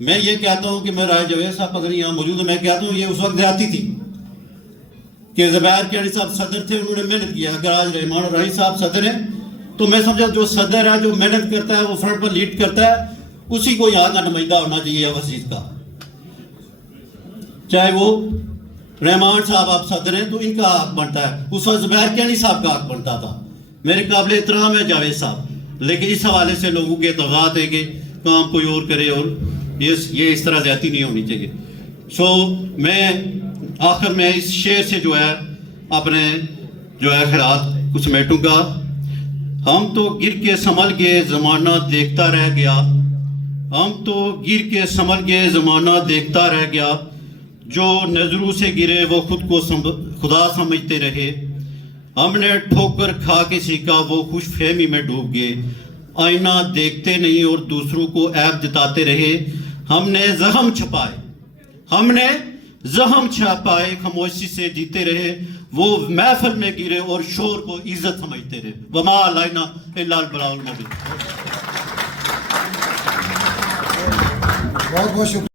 میں یہ کہتا ہوں کہ میں رائے جوید صاحب پتہ نہیں یہاں موجود ہے، میں کہتا ہوں یہ اس وقت زیادتی تھی کہ زبیر کیانی صاحب صدر تھے، انہوں نے محنت کیا۔ اگر آج رحمان الرحیم صاحب صدر ہیں تو میں سمجھا جو صدر ہے، جو محنت کرتا ہے، وہ فرنٹ پر لیڈ کرتا ہے، اسی کو یہاں کا نمائندہ ہونا چاہیے ورسیز کا، چاہے وہ رحمان صاحب آپ صدر ہیں تو ان کا حق بنتا ہے، اس وقت زبیر کیانی صاحب کا حق بنتا تھا۔ میرے قابل احترام ہے جاوید صاحب، لیکن اس حوالے سے لوگوں کے توقعات ہے کہ کام کوئی اور کرے، اور یہ اس طرح زیادتی نہیں ہونی چاہیے۔ سو میں آخر میں اس شعر سے جو ہے اپنے جو ہے خیرات کچھ سمیٹوں گا۔ ہم تو گر کے سنبھل کے زمانہ دیکھتا رہ گیا، ہم تو گر کے سنبھل کے زمانہ دیکھتا رہ گیا، جو نظروں سے گرے وہ خود کو خدا سمجھتے رہے، ہم نے ٹھوکر کھا کے سیکھا وہ خوش فہمی میں ڈوب گئے، آئینہ دیکھتے نہیں اور دوسروں کو عیب جتاتے رہے، ہم نے زخم چھپائے خاموشی سے جیتے رہے، وہ محفل میں گرے اور شور کو عزت سمجھتے رہے، وما علینا الا البلاغ المبین۔ بہت بہت شکریہ۔